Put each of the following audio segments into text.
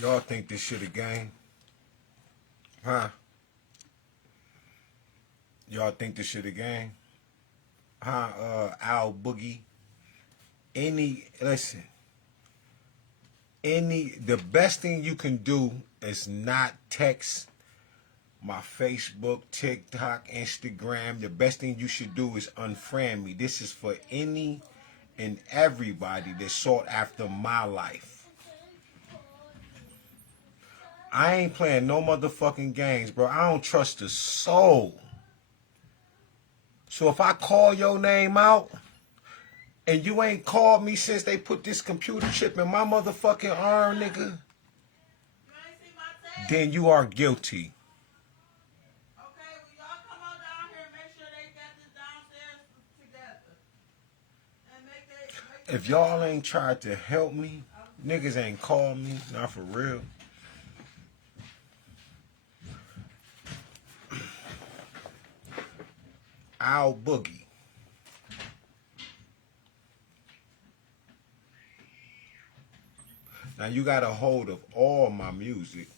Y'all think this shit a game? Huh? Y'all think this shit a game? Huh? Al Boogie. Listen, the best thing you can do is not text my Facebook, TikTok, Instagram. The best thing you should do is unfriend me. This is for any and everybody that sought after my life. I ain't playing no motherfucking games, bro. I don't trust a soul. So if I call your name out and you ain't called me since they put this computer chip in my motherfucking arm, nigga, then you are guilty. If y'all ain't tried to help me, niggas ain't called me, not for real. Al Boogie. Now you got a hold of all my music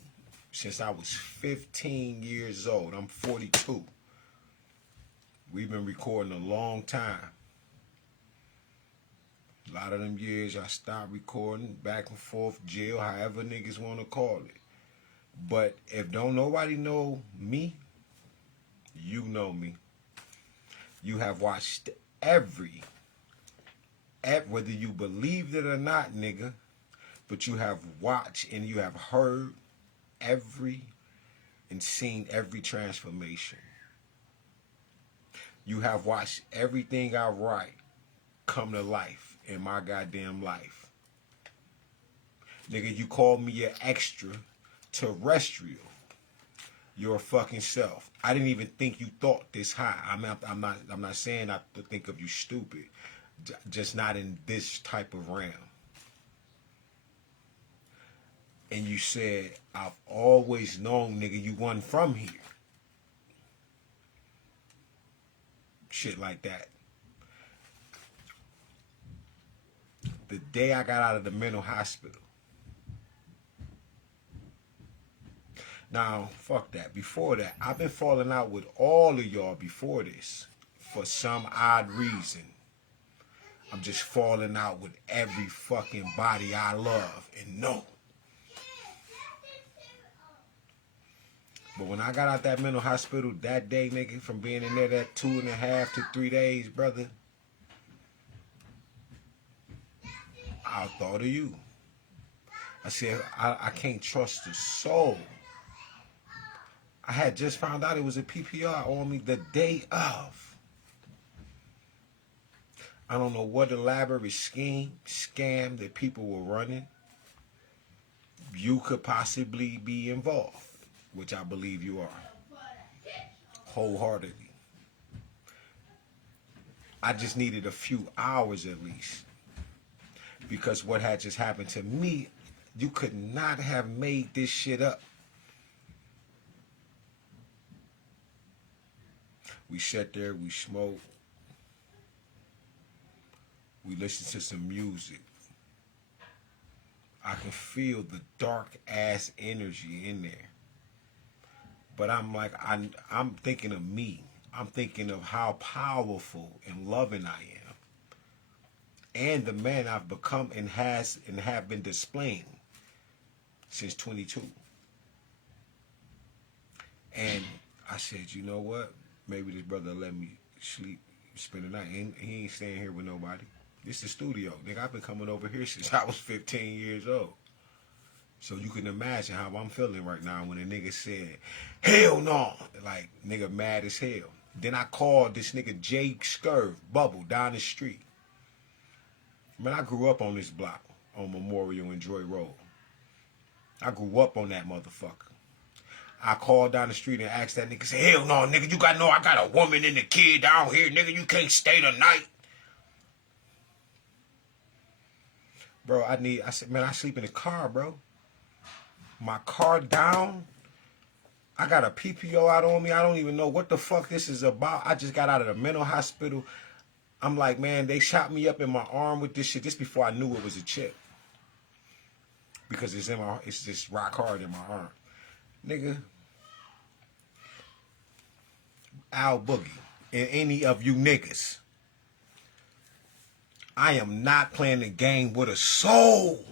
since I was 15 years old. I'm 42. We've been recording a long time. A lot of them years I stopped recording, back and forth, jail, however niggas want to call it. But if don't nobody know me, you know me. You have watched whether you believed it or not, nigga, but you have watched and you have heard every and seen every transformation. You have watched everything I write come to life in my goddamn life. Nigga, you called me an extra terrestrial. Your fucking self. I didn't even think you thought this high. I'm not saying I think of you stupid. Just not in this type of realm. And you said, I've always known, nigga, you wasn't from here. Shit like that. The day I got out of the mental hospital. Now, fuck that. Before that, I've been falling out with all of y'all before this. For some odd reason. I'm just falling out with every fucking body I love and know. But when I got out that mental hospital that day, nigga, from being in there that 2.5 to 3 days, brother, I thought of you. I said, I can't trust a soul. I had just found out it was a PPR on me the day of. I don't know what elaborate scam that people were running. You could possibly be involved, which I believe you are, wholeheartedly. I just needed a few hours at least. Because what had just happened to me, you could not have made this shit up. We sat there, we smoked, we listened to some music. I can feel the dark ass energy in there. But I'm like, I'm thinking of me. I'm thinking of how powerful and loving I am. And the man I've become and have been displaying since 22. And I said, you know what? Maybe this brother let me sleep, spend the night. He ain't staying here with nobody. This is the studio. Nigga, I've been coming over here since I was 15 years old. So you can imagine how I'm feeling right now when a nigga said, hell no. Like, nigga mad as hell. Then I called this nigga Jay Scurv, Bubble, down the street. Man, I grew up on this block on Memorial and Joy Road. I grew up on that motherfucker. I called down the street and asked that nigga, say, hell no, nigga, you got know I got a woman and a kid down here, nigga, you can't stay the night. Bro, I said, man, I sleep in the car, bro. My car down. I got a PPO out on me. I don't even know what the fuck this is about. I just got out of the mental hospital. I'm like, man, they shot me up in my arm with this shit just before I knew it was a chip. because it's just rock hard in my arm. Nigga, Al Boogie, and any of you niggas, I am not playing the game with a soul.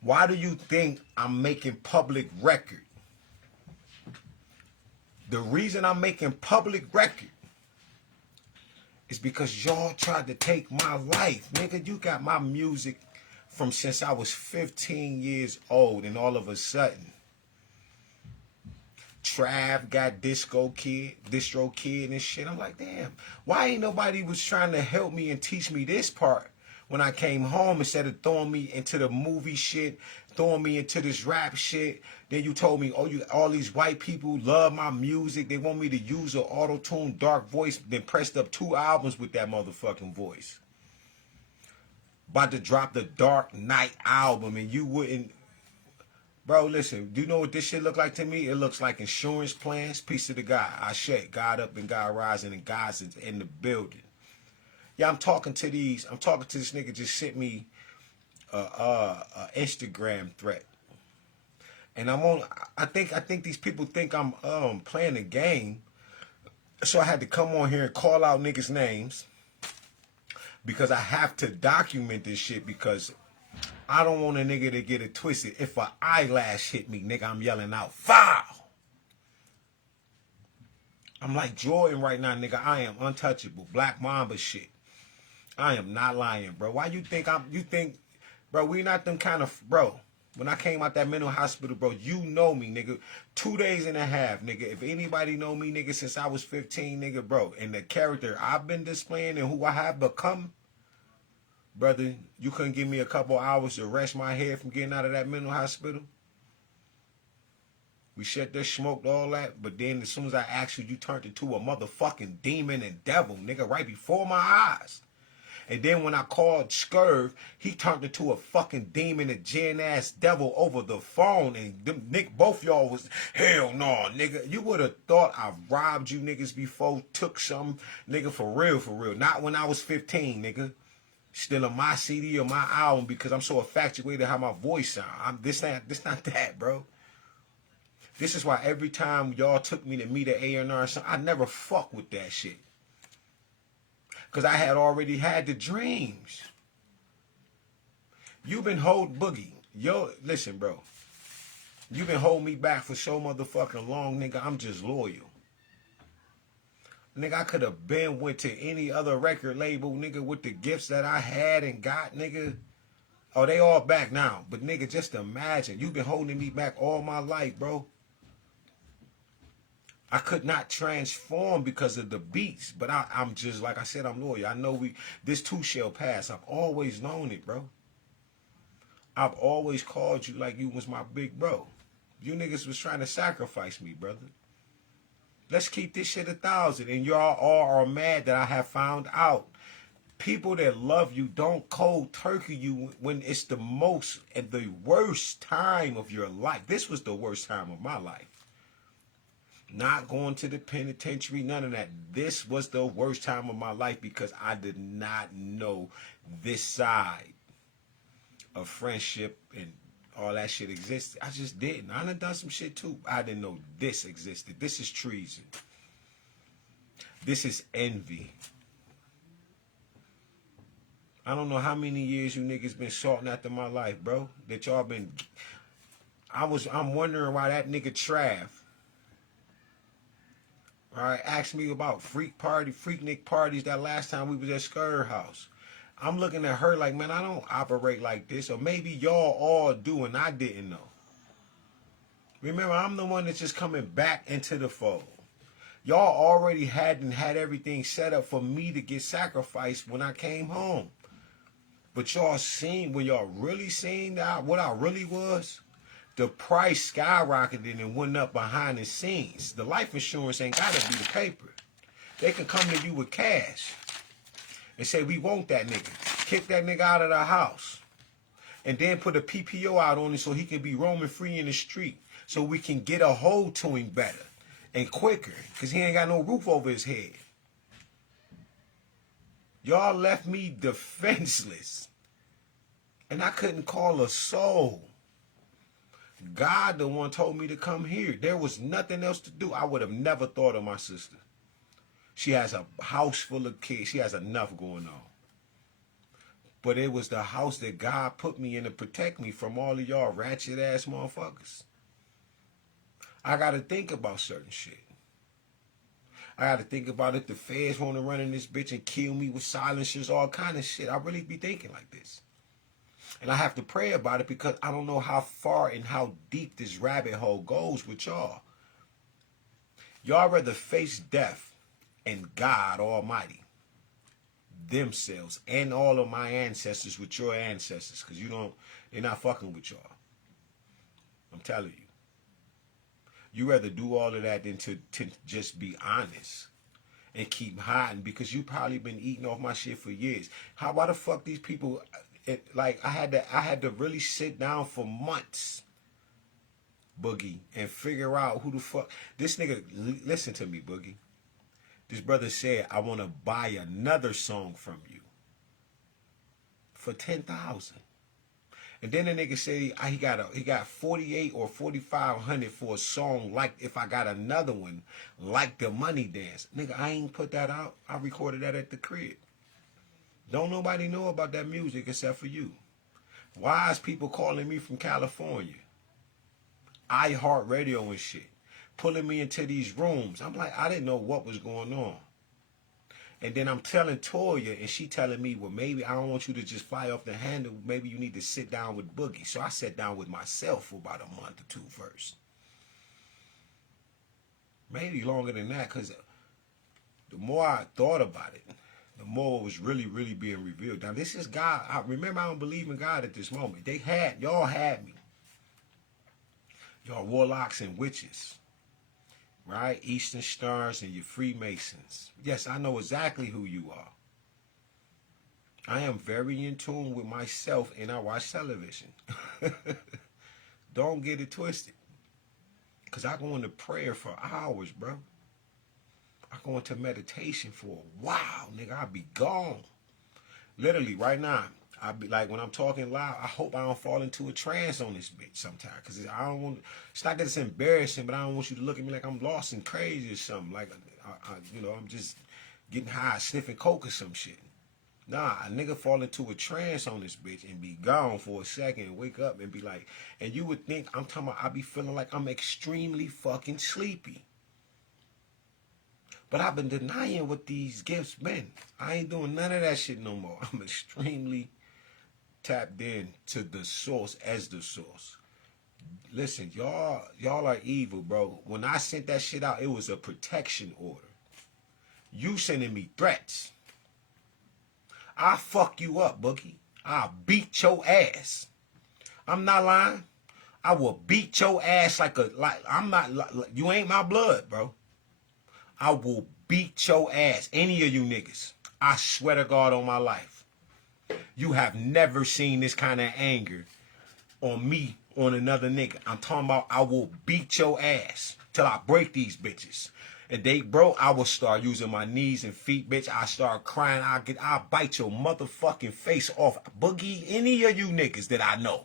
Why do you think I'm making public record? The reason I'm making public record is because y'all tried to take my life. Nigga, you got my music from since I was 15 years old, and all of a sudden, Trav got Distro Kid and shit. I'm like, damn, why ain't nobody was trying to help me and teach me this part when I came home, instead of throwing me into the movie shit, throwing me into this rap shit? Then you told me, oh, all these white people love my music. They want me to use an auto-tune dark voice, then pressed up 2 albums with that motherfucking voice. About to drop the Dark Knight album, and you wouldn't. Bro, listen, do you know what this shit look like to me? It looks like insurance plans. Peace to the God. I shake God up and God rising, and God's in the building. Yeah, I'm talking to this nigga just sent me a Instagram threat. And I think these people think I'm playing a game. So I had to come on here and call out niggas' names, because I have to document this shit, because I don't want a nigga to get it twisted. If an eyelash hit me, nigga, I'm yelling out, foul! I'm like Jordan right now, nigga. I am untouchable. Black Mamba shit. I am not lying, bro. Why you think bro, we not them kind of, bro. When I came out that mental hospital, bro, you know me, nigga. 2 days and a half, nigga. If anybody know me, nigga, since I was 15, nigga, bro, and the character I've been displaying and who I have become, brother, you couldn't give me a couple hours to rest my head from getting out of that mental hospital. We shut there, smoked all that, but then as soon as I asked you, you turned into a motherfucking demon and devil, nigga, right before my eyes. And then when I called Scurv, he turned into a fucking demon and gin-ass devil over the phone. And them, both y'all was, hell no, nigga. You would have thought I robbed you niggas before, took some, nigga, for real, for real. Not when I was 15, nigga. Still on my CD or my album, because I'm so infatuated how my voice sound. This not that, bro. This is why every time y'all took me to meet at A&R, I never fuck with that shit. Because I had already had the dreams. You've been holding Boogie. Yo, listen, bro. You've been holding me back for so motherfucking long, nigga. I'm just loyal. Nigga, I could have been went to any other record label, nigga, with the gifts that I had and got, nigga. Oh, they all back now. But, nigga, just imagine. You've been holding me back all my life, bro. I could not transform because of the beats, but I'm just, like I said, I'm loyal. I know this too shall pass. I've always known it, bro. I've always called you like you was my big bro. You niggas was trying to sacrifice me, brother. Let's keep this shit 1,000. And y'all all are mad that I have found out. People that love you don't cold turkey you when it's the most and the worst time of your life. This was the worst time of my life. Not going to the penitentiary, none of that. This was the worst time of my life because I did not know this side of friendship and all that shit existed. I just didn't. I done done some shit too. I didn't know this existed. This is treason. This is envy. I don't know how many years you niggas been salting after my life, bro. That y'all been... I'm wondering why that nigga Trav, all right, asked me about freaknik parties that last time we was at Scurr House. I'm looking at her like, man, I don't operate like this. Or maybe y'all all do and I didn't know. Remember, I'm the one that's just coming back into the fold. Y'all already had everything set up for me to get sacrificed when I came home. But y'all seen, when y'all really seen what I really was, the price skyrocketed and went up behind the scenes. The life insurance ain't got to be the paper. They can come to you with cash and say, we want that nigga. Kick that nigga out of the house. And then put a PPO out on him so he can be roaming free in the street. So we can get a hold to him better and quicker. Because he ain't got no roof over his head. Y'all left me defenseless. And I couldn't call a soul. God, the one, told me to come here. There was nothing else to do. I would have never thought of my sister. She has a house full of kids. She has enough going on. But it was the house that God put me in to protect me from all of y'all ratchet ass motherfuckers. I got to think about certain shit. I got to think about if the feds want to run in this bitch and kill me with silencers, all kind of shit. I really be thinking like this. And I have to pray about it because I don't know how far and how deep this rabbit hole goes with y'all. Y'all rather face death and God Almighty, themselves, and all of my ancestors with your ancestors, because they're not fucking with y'all. I'm telling you. You rather do all of that than to just be honest and keep hiding, because you probably been eating off my shit for years. Why the fuck these people, like, I had to really sit down for months, Boogie, and figure out who the fuck this nigga. Listen to me, Boogie. This brother said, I want to buy another song from you for 10,000. And then the nigga said he got 48 or 4,500 for a song, like if I got another one, like the Money Dance. Nigga, I ain't put that out. I recorded that at the crib. Don't nobody know about that music except for you. Why is people calling me from California? iHeartRadio and shit. Pulling me into these rooms. I'm like, I didn't know what was going on. And then I'm telling Toya, and she telling me, well, maybe I don't want you to just fly off the handle. Maybe you need to sit down with Boogie. So I sat down with myself for about a month or two first. Maybe longer than that, because the more I thought about it, the more it was really, really being revealed. Now, this is God. Remember, I don't believe in God at this moment. Y'all had me. Y'all warlocks and witches. Right? Eastern Stars and your Freemasons. Yes, I know exactly who you are. I am very in tune with myself, and I watch television. Don't get it twisted. Because I go into prayer for hours, bro. I go into meditation for a while, nigga. I'll be gone. Literally, right now, I be like, when I'm talking loud, I hope I don't fall into a trance on this bitch sometime. Because I don't want, it's not that it's embarrassing, but I don't want you to look at me like I'm lost and crazy or something. Like, I'm just getting high, sniffing coke or some shit. Nah, a nigga fall into a trance on this bitch and be gone for a second and wake up and be like, and you would think, I'm talking about, I be feeling like I'm extremely fucking sleepy. But I've been denying what these gifts been. I ain't doing none of that shit no more. I'm extremely tapped in to the source as the source. Listen, y'all are evil, bro. When I sent that shit out, it was a protection order. You sending me threats. I'll fuck you up, Boogie. I'll beat your ass. I'm not lying. I will beat your ass like I'm not, you ain't my blood, bro. I will beat your ass. Any of you niggas. I swear to God on my life. You have never seen this kind of anger on me, on another nigga. I'm talking about I will beat your ass till I break these bitches. And I will start using my knees and feet, bitch. I start crying. I'll bite your motherfucking face off. Boogie, any of you niggas that I know.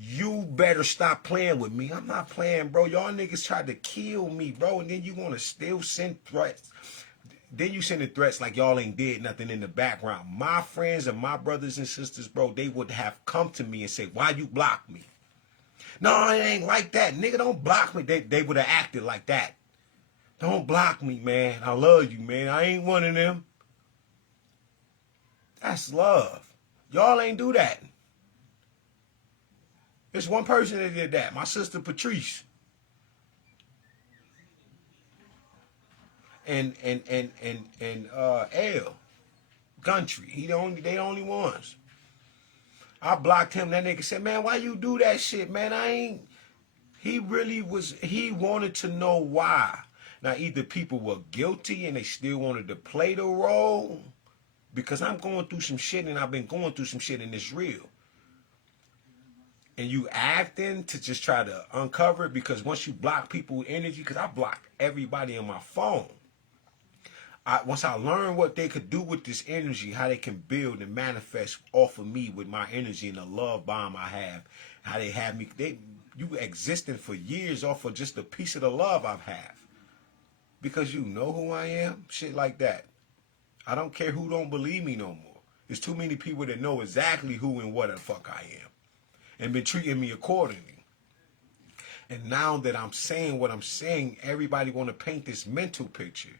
You better stop playing with me. I'm not playing, bro. Y'all niggas tried to kill me, bro. And then you want to still send threats. Then you sending threats like y'all ain't did nothing in the background. My friends and my brothers and sisters, bro, they would have come to me and say, why you block me? No, it ain't like that. Nigga, don't block me. They would have acted like that. Don't block me, man. I love you, man. I ain't one of them. That's love. Y'all ain't do that. There's one person that did that. My sister Patrice. And L. Gundry. They the only ones. I blocked him. That nigga said, man, why you do that shit, man? He wanted to know why. Now, either people were guilty and they still wanted to play the role, because I'm going through some shit and I've been going through some shit and it's real. And you acting to just try to uncover it, because once you block people with energy, because I blocked everybody on my phone. Once I learned what they could do with this energy, how they can build and manifest off of me with my energy and the love bomb I have, how they have me, you existing for years off of just a piece of the love I've have. Because you know who I am, shit like that. I don't care who don't believe me no more. There's too many people that know exactly who and what the fuck I am and been treating me accordingly. And now that I'm saying what I'm saying, everybody want to paint this mental picture.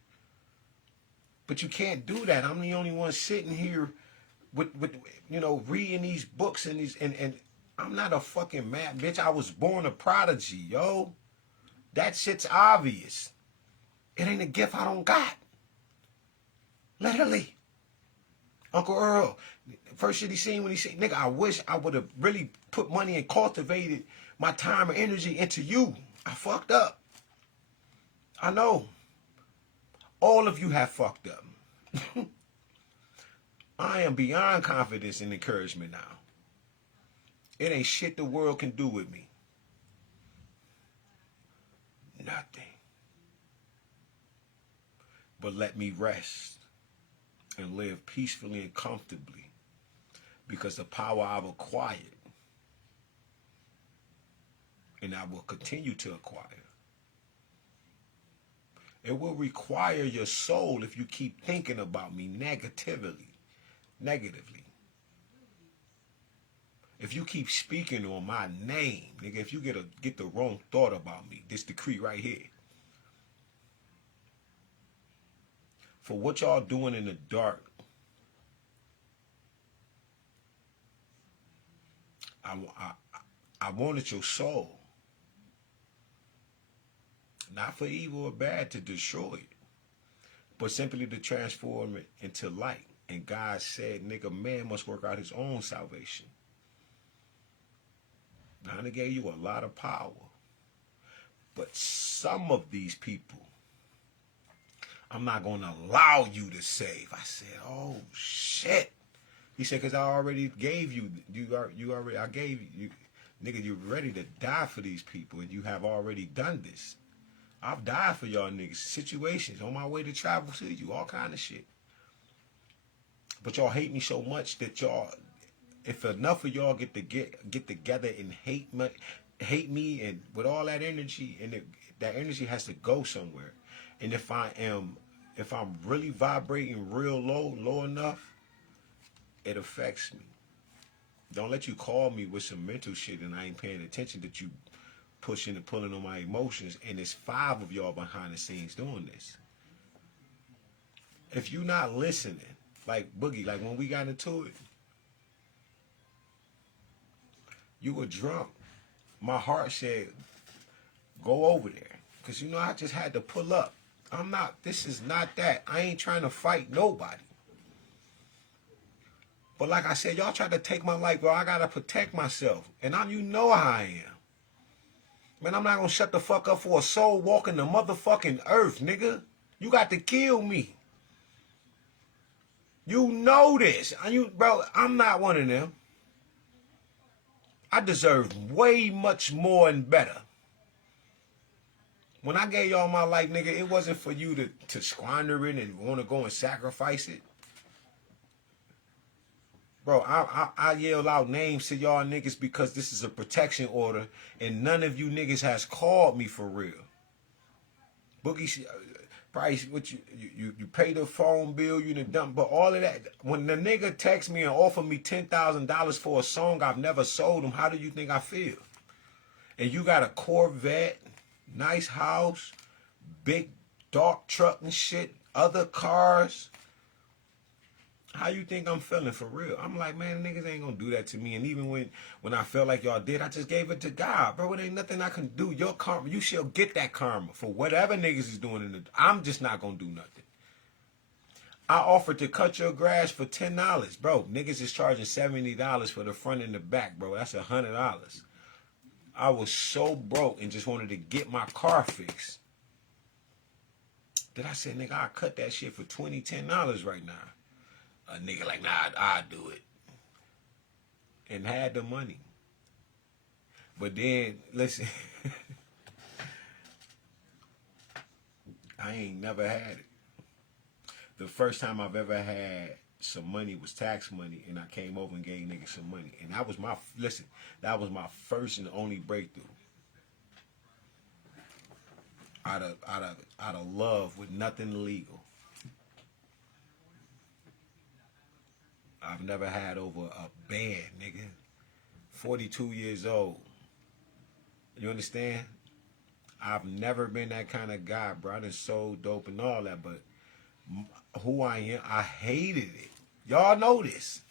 But you can't do that. I'm the only one sitting here with reading these books and I'm not a fucking mad bitch. I was born a prodigy, yo. That shit's obvious. It ain't a gift I don't got. Literally. Uncle Earl, first shit he seen when he said, nigga, I wish I would have really put money and cultivated my time and energy into you. I fucked up. I know. All of you have fucked up. I am beyond confidence and encouragement now. It ain't shit the world can do with me. Nothing. But let me rest and live peacefully and comfortably, because the power I've acquired and I will continue to acquire, it will require your soul if you keep thinking about me negatively. If you keep speaking on my name, nigga, if you get the wrong thought about me, this decree right here. For what y'all doing in the dark, I wanted your soul. Not for evil or bad to destroy it, but simply to transform it into light. And God said, nigga, man must work out his own salvation. Now, I gave you a lot of power. But some of these people, I'm not going to allow you to save. I said, oh, shit. He said, because I already gave you, I gave you, nigga, you're ready to die for these people, and you have already done this. I've died for y'all niggas, situations, on my way to travel to you, all kind of shit. But y'all hate me so much that y'all, if enough of y'all get together and hate me and with all that energy, and that energy has to go somewhere. And if I'm really vibrating real low enough, it affects me. Don't let you call me with some mental shit and I ain't paying attention that you pushing and pulling on my emotions, and there's 5 of y'all behind the scenes doing this. If you not listening, like Boogie, like when we got into it, you were drunk. My heart said, go over there. Because I just had to pull up. This is not that. I ain't trying to fight nobody. But like I said, y'all tried to take my life, bro. I got to protect myself. And you know how I am. Man, I'm not going to shut the fuck up for a soul walking the motherfucking earth, nigga. You got to kill me. You know this. Bro, I'm not one of them. I deserve way much more and better. When I gave y'all my life, nigga, it wasn't for you to squander it and want to go and sacrifice it. Bro, I yell out names to y'all niggas because this is a protection order, and none of you niggas has called me for real. Boogie, Price, what you pay the phone bill, you done dump, but all of that. When the nigga texts me and offer me $10,000 for a song I've never sold him, how do you think I feel? And you got a Corvette, nice house, big dark truck and shit, other cars. How you think I'm feeling for real? I'm like, man, niggas ain't gonna do that to me. And even when I felt like y'all did, I just gave it to God. Bro, it ain't nothing I can do. Your karma, you shall get that karma for whatever niggas is doing I'm just not gonna do nothing. I offered to cut your grass for $10. Bro, niggas is charging $70 for the front and the back, bro. That's $100. I was so broke and just wanted to get my car fixed that I said, nigga, I'll cut that shit for $10 right now. A nigga like, nah, I'll do it. And had the money. But then, listen, I ain't never had it. The first time I've ever had some money was tax money, and I came over and gave niggas some money, and that was my listen. That was my first and only breakthrough. Out of love with nothing legal. I've never had over a band, nigga. 42 years old. You understand? I've never been that kind of guy, bro. I done sold dope and all that, but who I am, I hated it. Y'all know this.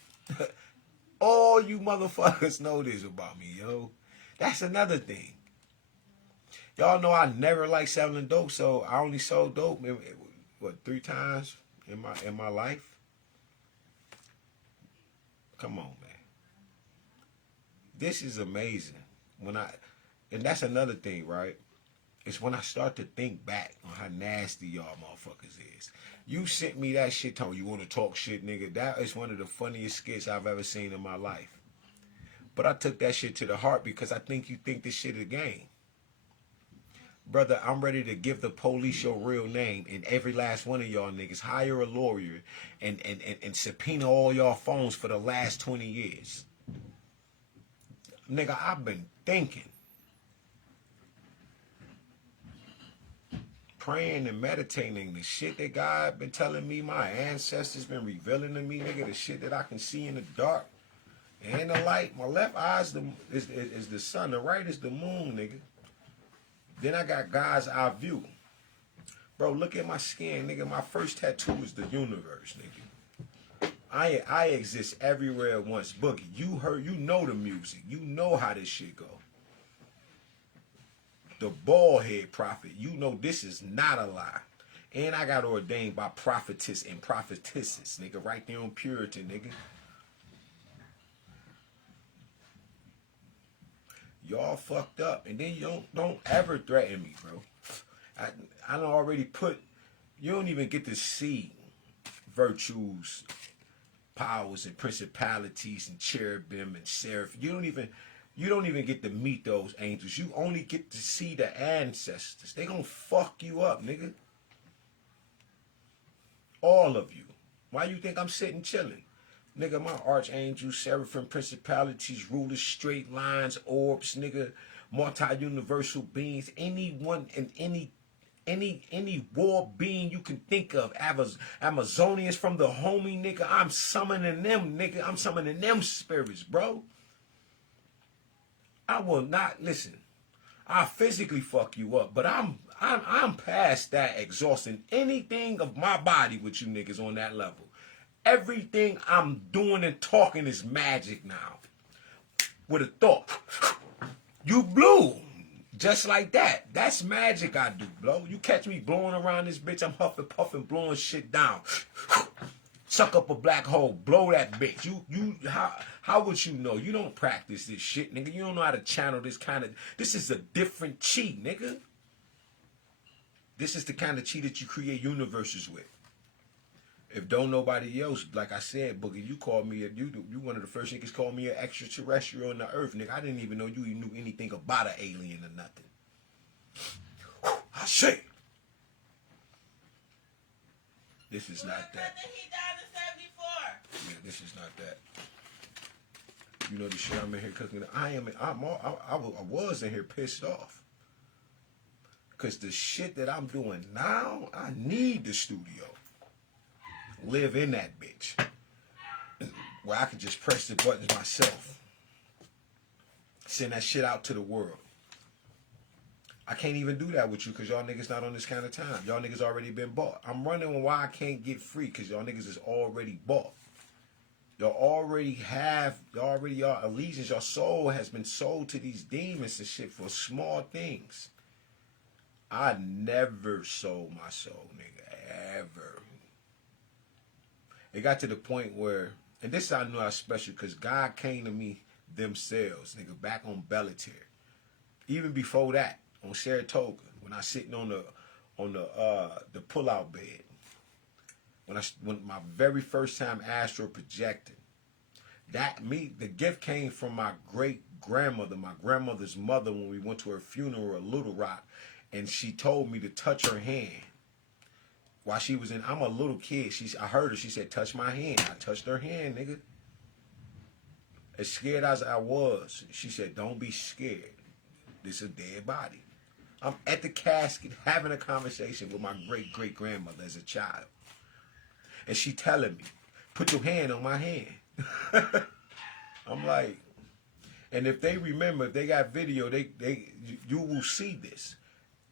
All you motherfuckers know this about me, yo. That's another thing. Y'all know I never liked selling dope, so I only sold dope, what, 3 times in my life? Come on, man. This is amazing. And that's another thing, right? It's when I start to think back on how nasty y'all motherfuckers is. You sent me that shit, Tony. You want to talk shit, nigga? That is one of the funniest skits I've ever seen in my life. But I took that shit to the heart because I think you think this shit is a game. Brother, I'm ready to give the police your real name, and every last one of y'all niggas hire a lawyer and subpoena all y'all phones for the last 20 years. Nigga, I've been thinking. Praying and meditating, the shit that God been telling me, my ancestors been revealing to me, nigga, the shit that I can see in the dark and the light. My left eye is the sun, the right is the moon, nigga. Then I got God's eye view. Bro, look at my skin, nigga. My first tattoo is the universe, nigga. I exist everywhere at once. Boogie, you know the music. You know how this shit go. The bald head prophet, you know this is not a lie. And I got ordained by prophetess and prophetesses, nigga, right there on Puritan, nigga. Y'all fucked up. And then you don't ever threaten me, bro. I don't already put, you don't even get to see virtues, powers, and principalities, and cherubim, and seraph. You don't even get to meet those angels. You only get to see the ancestors. They gonna fuck you up, nigga. All of you. Why you think I'm sitting chilling? Nigga, my archangels, seraphim, principalities, rulers, straight lines, orbs, nigga, multi-universal beings, anyone and any war being you can think of, Amazonians from the homie, nigga, I'm summoning them, nigga. I'm summoning them spirits, bro. I will not listen. I physically fuck you up, but I'm past that, exhausting anything of my body with you niggas on that level. Everything I'm doing and talking is magic now. With a thought. You blew. Just like that. That's magic I do, bro. You catch me blowing around this bitch, I'm huffing, puffing, blowing shit down. Suck up a black hole, blow that bitch. How would you know? You don't practice this shit, nigga. You don't know how to channel this kind of. This is a different chi, nigga. This is the kind of chi that you create universes with. If don't nobody else, like I said, Boogie, you called me you one of the first niggas called me an extraterrestrial on the earth, nigga. I didn't even know you knew anything about an alien or nothing. I say. This is not that. He died in 74. Yeah, this is not that. You know the shit I'm in here cooking. I was in here pissed off. Cause the shit that I'm doing now, I need the studio. Live in that bitch. Where I can just press the buttons myself. Send that shit out to the world. I can't even do that with you because y'all niggas not on this kind of time. Y'all niggas already been bought. I'm wondering why I can't get free because y'all niggas is already bought. Y'all allegiance, your soul has been sold to these demons and shit for small things. I never sold my soul, nigga, ever. It got to the point where, and this I knew I was special because God came to me themselves, nigga, back on Bellator. Even before that, on Saratoga, when I was sitting on the pull-out bed. When my very first time astral projecting. The gift came from my great grandmother, my grandmother's mother, when we went to her funeral at Little Rock, and she told me to touch her hand while she was in, I'm a little kid. I heard her. She said, "Touch my hand." I touched her hand, nigga. As scared as I was, she said, "Don't be scared. This is a dead body." I'm at the casket having a conversation with my great-great-grandmother as a child. And she telling me, "Put your hand on my hand." I'm like, and if they remember, if they got video, you will see this.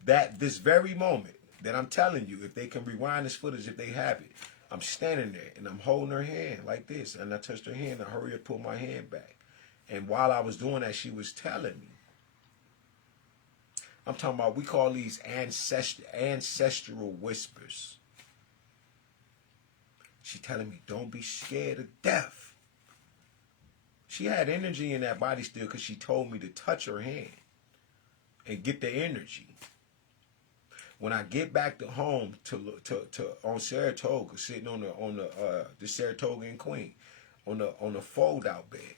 That this very moment that I'm telling you, if they can rewind this footage, if they have it, I'm standing there and I'm holding her hand like this. And I touched her hand. I hurry up, pull my hand back. And while I was doing that, she was telling me, I'm talking about, we call these ancestral whispers. She telling me, "Don't be scared of death." She had energy in that body still because she told me to touch her hand and get the energy. When I get back to home to on Saratoga, sitting on the Saratoga and Queen, on the fold out bed,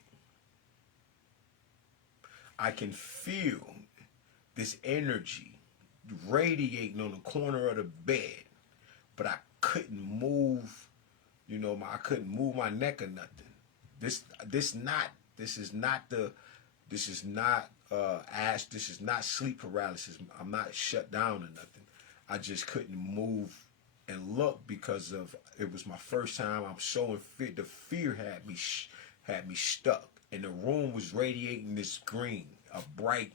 I can feel this energy radiating on the corner of the bed, but I couldn't move. I couldn't move my neck or nothing. This is not sleep paralysis. I'm not shut down or nothing. I just couldn't move and look because it was my first time. I'm so in fear. The fear had me stuck, and the room was radiating this green, a bright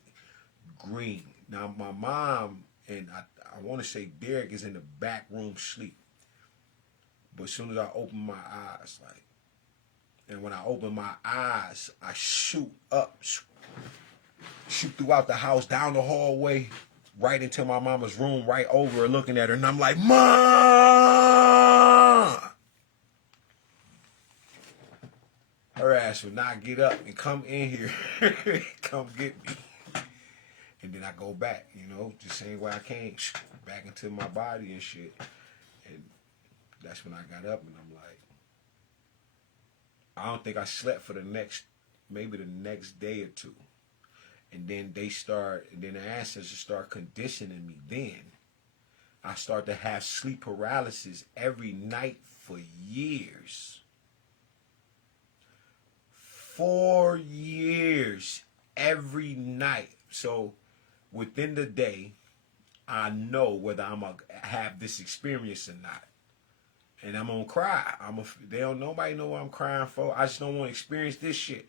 green. Now my mom and I want to say Derek is in the back room sleep, but as soon as I open my eyes, and when I open my eyes, I shoot throughout the house, down the hallway, right into my mama's room, right over her, looking at her, and I'm like, "Mom!" Her ass would not get up and come in here, come get me. And then I go back, the same way I came, back into my body and shit. And that's when I got up, and I'm like, I don't think I slept for maybe the next day or two. And then the ancestors start conditioning me. Then I start to have sleep paralysis every night for years. 4 years every night. So within the day, I know whether I'm going to have this experience or not. And I'm going to cry. Nobody know what I'm crying for. I just don't want to experience this shit.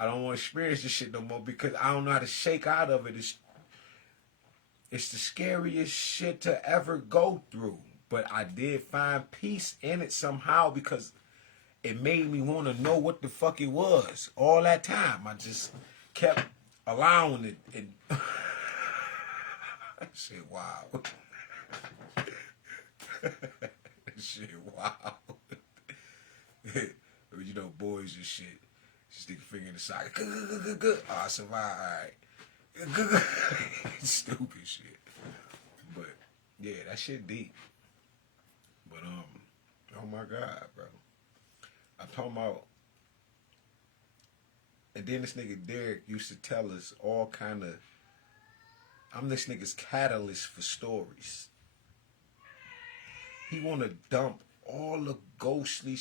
I don't want to experience this shit no more because I don't know how to shake out of it. It's the scariest shit to ever go through. But I did find peace in it somehow because it made me want to know what the fuck it was. All that time, I just kept allowing it. And shit, wow. Shit, wow. Boys and shit. Stick a finger in the socket. Oh, I survived. All right. Stupid shit. But yeah, that shit deep. But oh my God, bro. I'm talking about. And then this nigga Derek used to tell us all kind of. I'm this nigga's catalyst for stories. He want to dump all the ghostly,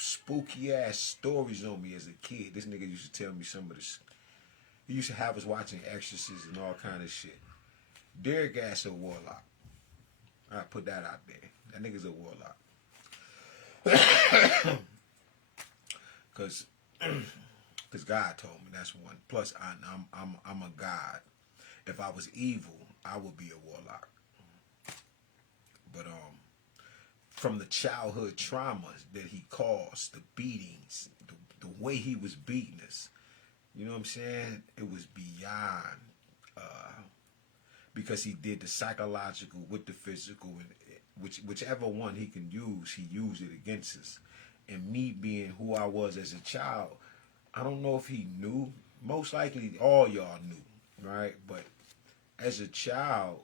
spooky ass stories on me as a kid. This nigga used to tell me some of this. He used to have us watching Exorcists and all kind of shit. Derek ass a warlock. I put that out there. That nigga's a warlock. Cause God told me that's one. Plus, I'm a god. If I was evil, I would be a warlock. But from the childhood traumas that he caused, the beatings, the way he was beating us, you know what I'm saying? It was beyond. Because he did the psychological with the physical, and whichever one he can use, he used it against us. And me being who I was as a child, I don't know if he knew. Most likely, all y'all knew, right? But as a child,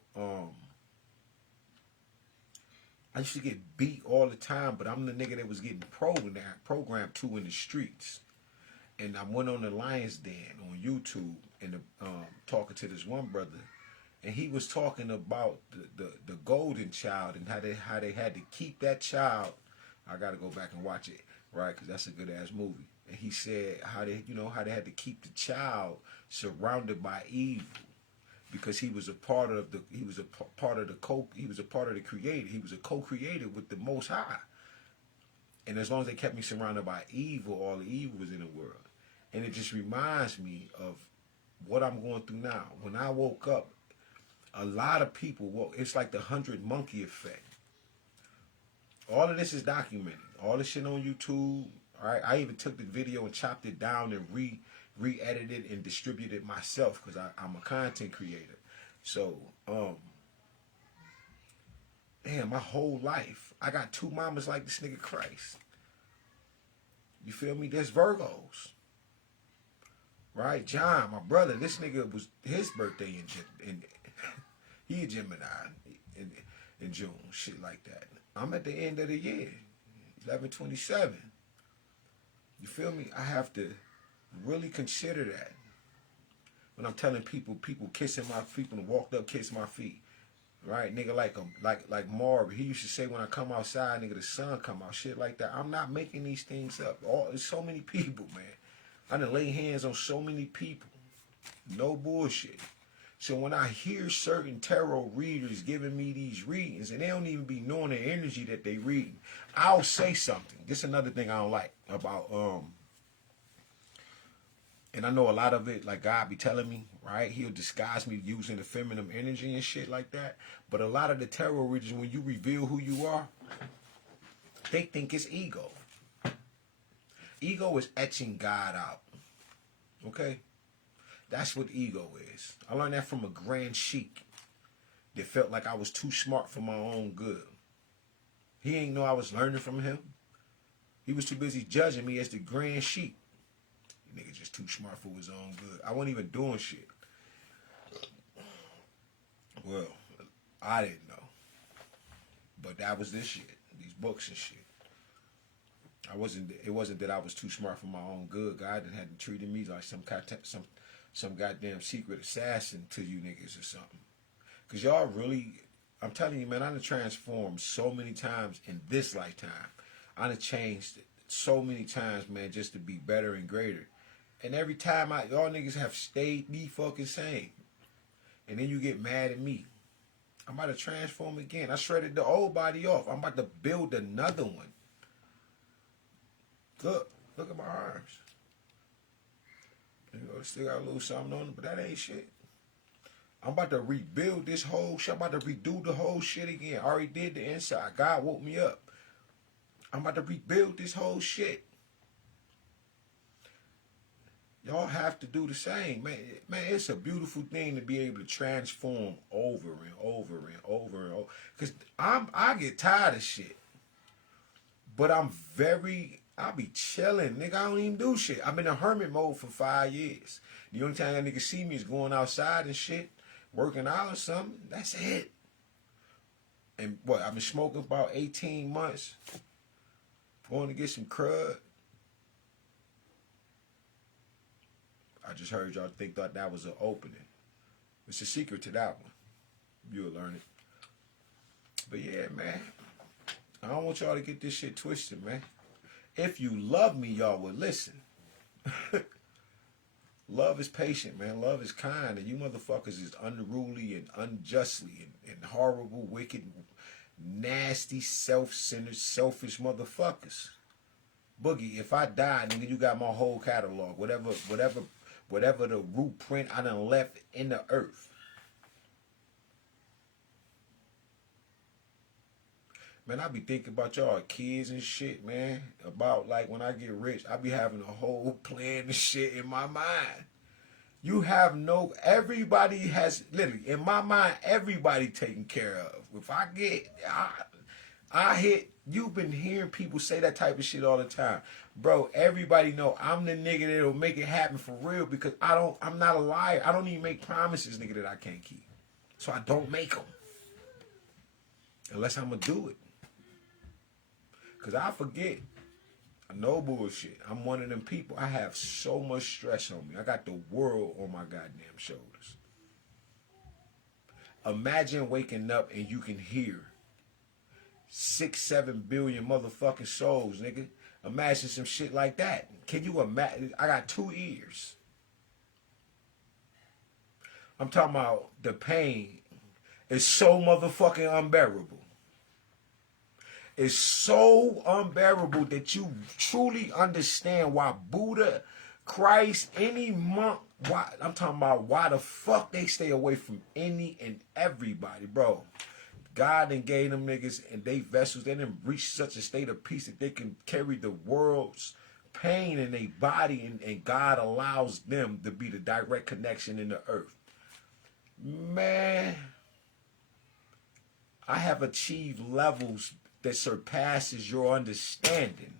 I used to get beat all the time, but I'm the nigga that was getting programmed to in the streets. And I went on the Lions Den on YouTube and talking to this one brother, and he was talking about the golden child and how they had to keep that child. I got to go back and watch it, right? Because that's a good ass movie. And he said how they had to keep the child surrounded by evil, because he was a part of the creator. He was a co-creator with the Most High. And as long as they kept me surrounded by evil, all the evil was in the world. And it just reminds me of what I'm going through now. When I woke up, a lot of people woke. It's like the 100 monkey effect. All of this is documented. All this shit on YouTube. All right, I even took the video and chopped it down and re-edited and distributed it myself, because I'm a content creator. So, damn, my whole life, I got two mamas like this nigga Christ. You feel me? There's Virgos. Right? John, my brother, this nigga was his birthday in he a Gemini in June, shit like that. I'm at the end of the year, 11/27. You feel me? I have to really consider that when I'm telling people kissing my feet, when I walked up, kiss my feet. Right, nigga, like Marvin. He used to say, when I come outside, nigga, the sun come out, shit like that. I'm not making these things up. There's so many people, man. I done lay hands on so many people. No bullshit. So when I hear certain tarot readers giving me these readings, and they don't even be knowing the energy that they reading, I'll say something. This is another thing I don't like about and I know a lot of it, like God be telling me, right? He'll disguise me using the feminine energy and shit like that. But a lot of the tarot readers, when you reveal who you are, they think it's ego. Ego is etching God out. Okay? That's what ego is. I learned that from a grand sheik that felt like I was too smart for my own good. He ain't know I was learning from him. He was too busy judging me as the grand sheik. Nigga just too smart for his own good. I wasn't even doing shit. Well, I didn't know. But that was this shit. These books and shit. It wasn't that I was too smart for my own good. God hadn't treated me like some goddamn secret assassin to you niggas or something. Cause y'all really, I'm telling you, man, I done transformed so many times in this lifetime. I done changed so many times, man, just to be better and greater. And every time y'all niggas have stayed the fucking same. And then you get mad at me. I'm about to transform again. I shredded the old body off. I'm about to build another one. Look at my arms. You know, still got a little something on them, but that ain't shit. I'm about to rebuild this whole shit. I'm about to redo the whole shit again. I already did the inside. God woke me up. I'm about to rebuild this whole shit. Y'all have to do the same, man. Man, it's a beautiful thing to be able to transform over and over and over and over. Cause I get tired of shit, but I be chilling, nigga. I don't even do shit. I've been in hermit mode for 5 years. The only time that nigga see me is going outside and shit, working out or something. That's it. And what? I've been smoking about 18 months, going to get some crud. I just heard y'all thought that was an opening. It's a secret to that one. You'll learn it. But yeah, man. I don't want y'all to get this shit twisted, man. If you love me, y'all would listen. Love is patient, man. Love is kind. And you motherfuckers is unruly and unjustly and horrible, wicked, nasty, self-centered, selfish motherfuckers. Boogie, if I die, nigga, you got my whole catalog. Whatever the root print I done left in the earth. Man, I be thinking about y'all kids and shit, man. About like when I get rich, I be having a whole plan and shit in my mind. You have everybody has, literally, in my mind, everybody taken care of. If I get, I hit, you've been hearing people say that type of shit all the time. Bro, everybody know I'm the nigga that'll make it happen for real, because I'm not a liar. I don't even make promises, nigga, that I can't keep. So I don't make them. Unless I'm going to do it. Because I forget. No bullshit. I'm one of them people. I have so much stress on me. I got the world on my goddamn shoulders. Imagine waking up and you can hear 6-7 billion motherfucking souls, nigga. Imagine some shit like that. Can you imagine? I got 2 ears. I'm talking about the pain is so motherfucking unbearable. It's so unbearable that you truly understand why Buddha, Christ, any monk, why I'm talking about why the fuck they stay away from any and everybody, bro. God done gave them niggas and they vessels. They done reached such a state of peace that they can carry the world's pain in their body, and God allows them to be the direct connection in the earth. Man, I have achieved levels that surpasses your understanding.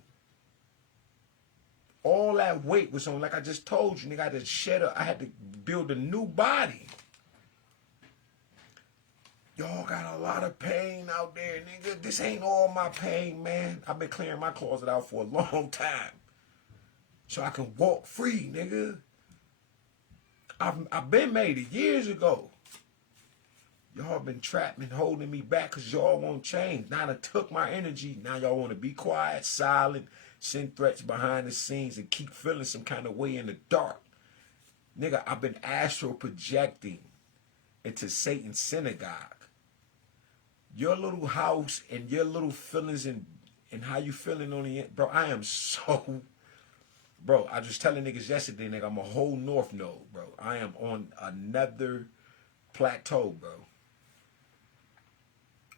All that weight was on, like I just told you, nigga, I had to I had to build a new body. Y'all got a lot of pain out there, nigga. This ain't all my pain, man. I've been clearing my closet out for a long time. So I can walk free, nigga. I've been made it years ago. Y'all been trapped and holding me back because y'all won't change. Now I took my energy. Now y'all want to be quiet, silent, send threats behind the scenes, and keep feeling some kind of way in the dark. Nigga, I've been astral projecting into Satan's synagogue. Your little house and your little feelings and how you feeling on the end. Bro, I am so... Bro, I was telling niggas yesterday, nigga, I'm a whole North Node, bro. I am on another plateau, bro.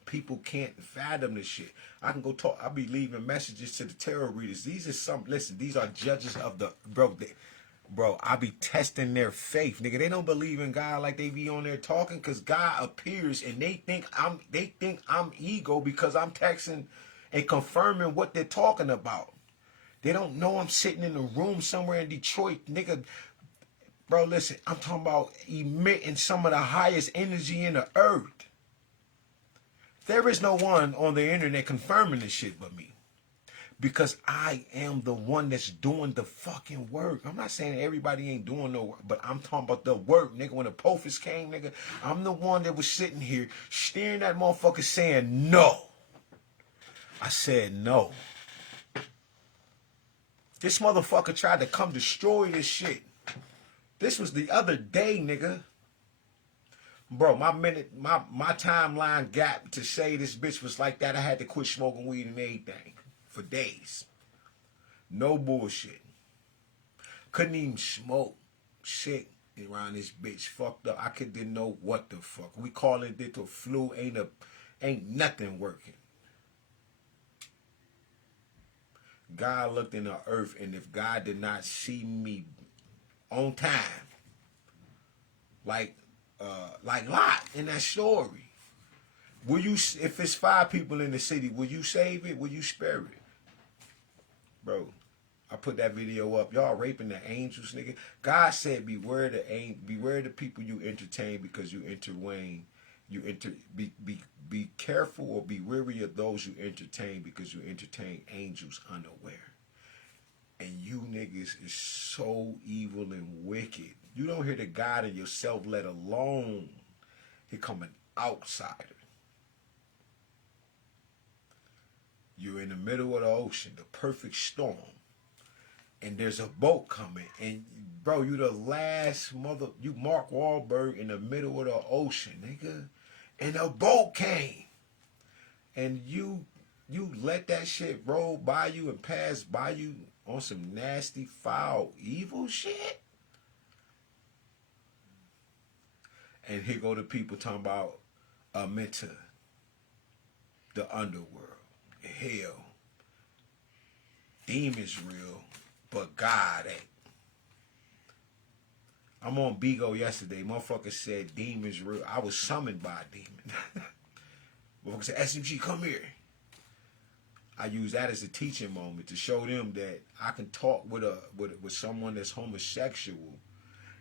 People can't fathom this shit. I can go talk. I'll be leaving messages to the tarot readers. These are some, listen, these are judges of the, bro, I be testing their faith. Nigga, they don't believe in God like they be on there talking because God appears and they think I'm ego because I'm texting and confirming what they're talking about. They don't know I'm sitting in a room somewhere in Detroit, nigga. Bro, listen, I'm talking about emitting some of the highest energy in the earth. There is no one on the internet confirming this shit but me. Because I am the one that's doing the fucking work. I'm not saying everybody ain't doing no work, but I'm talking about the work, nigga. When the Pophis came, nigga, I'm the one that was sitting here staring at motherfucker saying no. I said no. This motherfucker tried to come destroy this shit. This was the other day, nigga. Bro, my timeline gap to say this bitch was like that, I had to quit smoking weed and everything for days. No bullshit. Couldn't even smoke shit around this bitch. Fucked up. Didn't know what the fuck. We calling it the flu. Ain't nothing working. God looked in the earth, and if God did not see me on time, like Lot in that story, will you? If it's 5 people in the city, will you save it? Will you spare it, bro? I put that video up. Y'all raping the angels, nigga. God said, beware the people you entertain because you interwane. Be careful or be wary of those you entertain because you entertain angels unaware. And you niggas is so evil and wicked. You don't hear the God in yourself, let alone here come an outsider. You're in the middle of the ocean, the perfect storm. And there's a boat coming. And bro, you the last you Mark Wahlberg in the middle of the ocean, nigga. And a boat came. And you let that shit roll by you and pass by you on some nasty, foul, evil shit. And here go the people talking about Amenta, the underworld, hell. Demons real, but God ain't. I'm on Bigo yesterday. Motherfucker said demons real. I was summoned by a demon. Motherfucker said, SMG, come here. I use that as a teaching moment to show them that I can talk with someone that's homosexual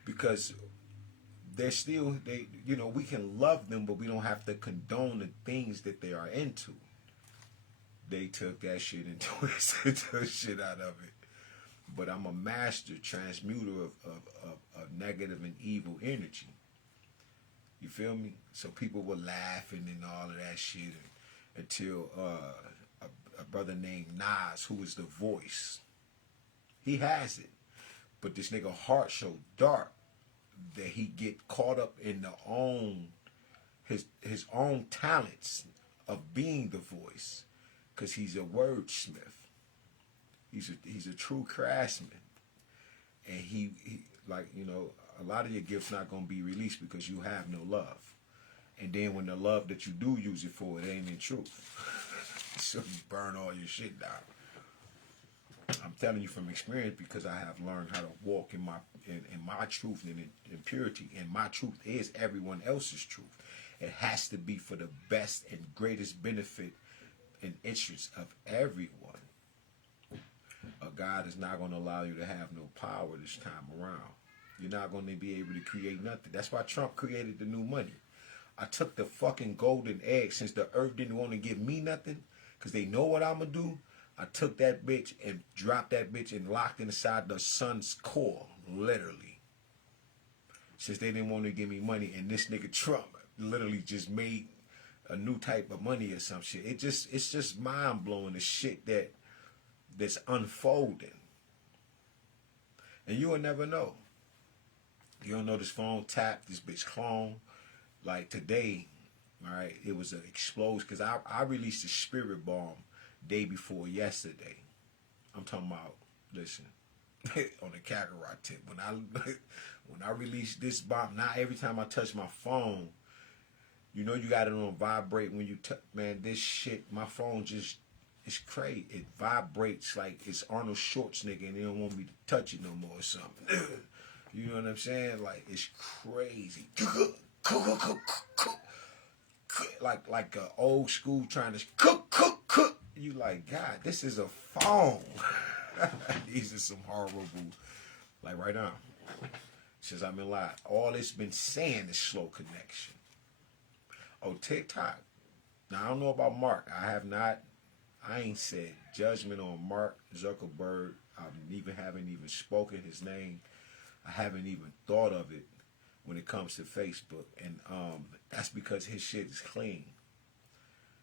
because they're still, we can love them, but we don't have to condone the things that they are into. They took that shit and twisted the shit out of it. But I'm a master transmuter of negative and evil energy. You feel me? So people were laughing and all of that shit until a brother named Nas, who is the voice, he has it. But this nigga heart so dark that he get caught up in his own talents of being the voice, because he's a wordsmith. He's a true craftsman, and he like, you know, a lot of your gifts not gonna be released because you have no love, and then when the love that you do use it for, it ain't in truth. So you burn all your shit down. I'm telling you from experience, because I have learned how to walk in my truth and in purity, and my truth is everyone else's truth. It has to be for the best and greatest benefit and interest of everyone. God is not going to allow you to have no power this time around. You're not going to be able to create nothing. That's why Trump created the new money. I took the fucking golden egg, since the earth didn't want to give me nothing, because they know what I'm going to do. I took that bitch and dropped that bitch and locked it inside the sun's core, literally. Since they didn't want to give me money, and this nigga Trump literally just made a new type of money or some shit. It's just mind blowing, the shit that's unfolding. And you will never know. You don't know this phone tapped, this bitch clone. Like today, all right, it was an explosion, because I released a spirit bomb day before yesterday. I'm talking about, listen, on the Kakarot tip. When I release this bomb, now every time I touch my phone, you know you got it on vibrate when you man, this shit, my phone just, it's crazy. It vibrates like it's Arnold Schwarzenegger and they don't want me to touch it no more or something. You know what I'm saying? Like, it's crazy. Like a old school trying to cook. You like, God, this is a phone. These are some horrible, like right now, since I've been live, all it's been saying is slow connection. Oh, TikTok. Now, I don't know about Mark. I ain't said judgment on Mark Zuckerberg. I haven't even spoken his name. I haven't even thought of it when it comes to Facebook. And that's because his shit is clean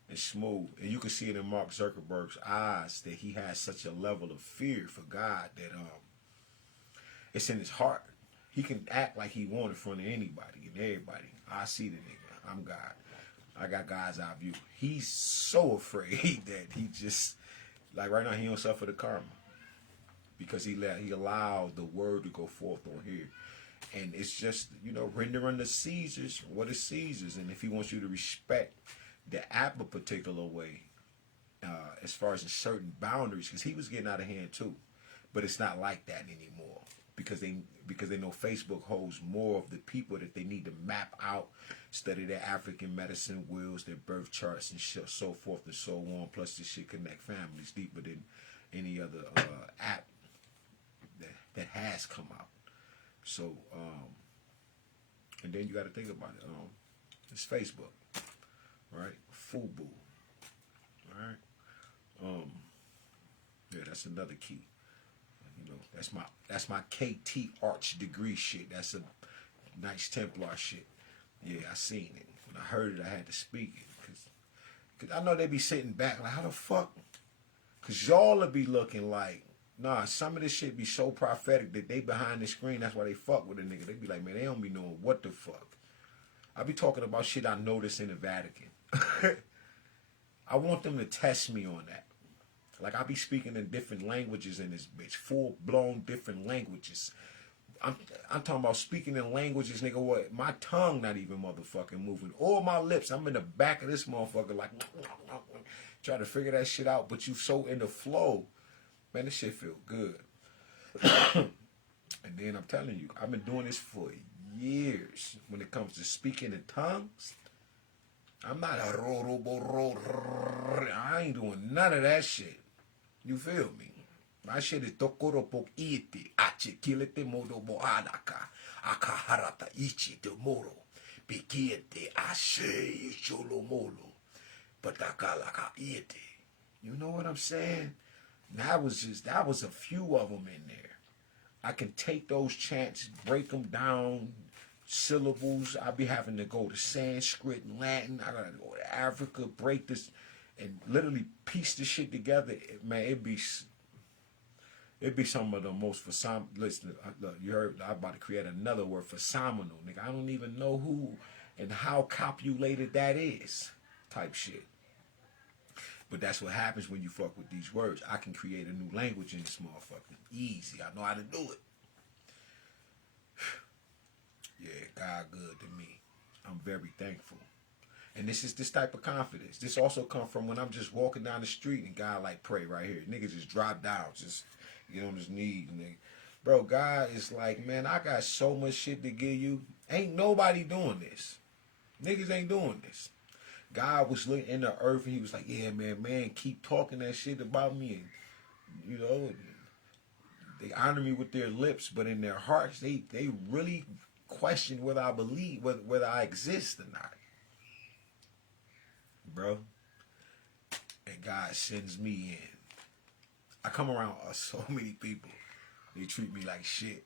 and smooth. And you can see it in Mark Zuckerberg's eyes that he has such a level of fear for God that it's in his heart. He can act like he wants in front of anybody and everybody. I see the nigga. I'm God. I got God's eye view. He's so afraid that he just, like right now, he don't suffer the karma. Because he allowed the word to go forth on here. And it's just, you know, rendering the Caesars what is Caesars. And if he wants you to respect the app a particular way, as far as in certain boundaries, because he was getting out of hand too. But it's not like that anymore. Because they know Facebook holds more of the people that they need to map out, study their African medicine wills, their birth charts, and so forth and so on. Plus, this shit connect families deeper than any other app that has come out. So, and then you got to think about it. It's Facebook, right? FUBU, right? Yeah, that's another key. You know, that's my KT Arch degree shit. That's a Knights Templar shit. Yeah, I seen it. When I heard it, I had to speak it, cause I know they be sitting back like, how the fuck? Cause y'all will be looking like, nah, some of this shit be so prophetic that they behind the screen, that's why they fuck with a nigga. They be like, man, they don't be knowing what the fuck. I be talking about shit I noticed in the Vatican. I want them to test me on that. Like, I be speaking in different languages in this bitch. Full-blown different languages. I'm talking about speaking in languages, nigga, what? My tongue not even motherfucking moving. Or my lips. I'm in the back of this motherfucker like, trying to figure that shit out. But you so in the flow. Man, this shit feel good. And then I'm telling you, I've been doing this for years. When it comes to speaking in tongues, I'm not a I ain't doing none of that shit. You feel me? My shit is tokoropok iti, ache kilete modo boadaka, akaharata ichi de moro, bikiete ashe cholomolo, patakalaka iti. You know what I'm saying? That was a few of them in there. I can take those chants, break them down, syllables. I be having to go to Sanskrit and Latin. I gotta go to Africa, break this, and literally piece this shit together. Man, it'd be some of the most listen, look, you heard I'm about to create another word, phenomenal, nigga. I don't even know who and how copulated that is, type shit. But that's what happens when you fuck with these words. I can create a new language in this motherfucker. Easy. I know how to do it. Yeah, God good to me. I'm very thankful. And this is this type of confidence. This also comes from when I'm just walking down the street and God like pray right here. Niggas just drop down, just get on his knees, nigga. Bro, God is like, man, I got so much shit to give you. Ain't nobody doing this. Niggas ain't doing this. God was looking in the earth and he was like, yeah, man, keep talking that shit about me. And, you know, they honor me with their lips, but in their hearts, they really question whether I believe, whether I exist or not. Bro. And God sends me in. I come around so many people. They treat me like shit.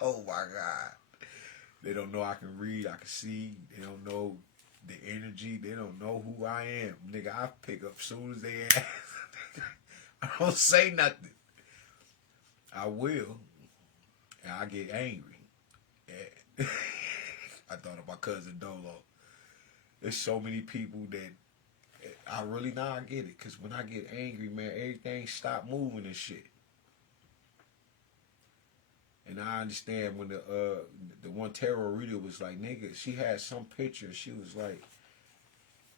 Oh my God. They don't know I can read, I can see. They don't know the energy. They don't know who I am. Nigga, I pick up soon as they ask. I don't say nothing. I will. And I get angry. Yeah. I thought of my cousin Dolo. There's so many people that I really now I get it. Because when I get angry, man, everything stop moving and shit. And I understand when the one Tara Rita was like, nigga, she had some picture. She was like,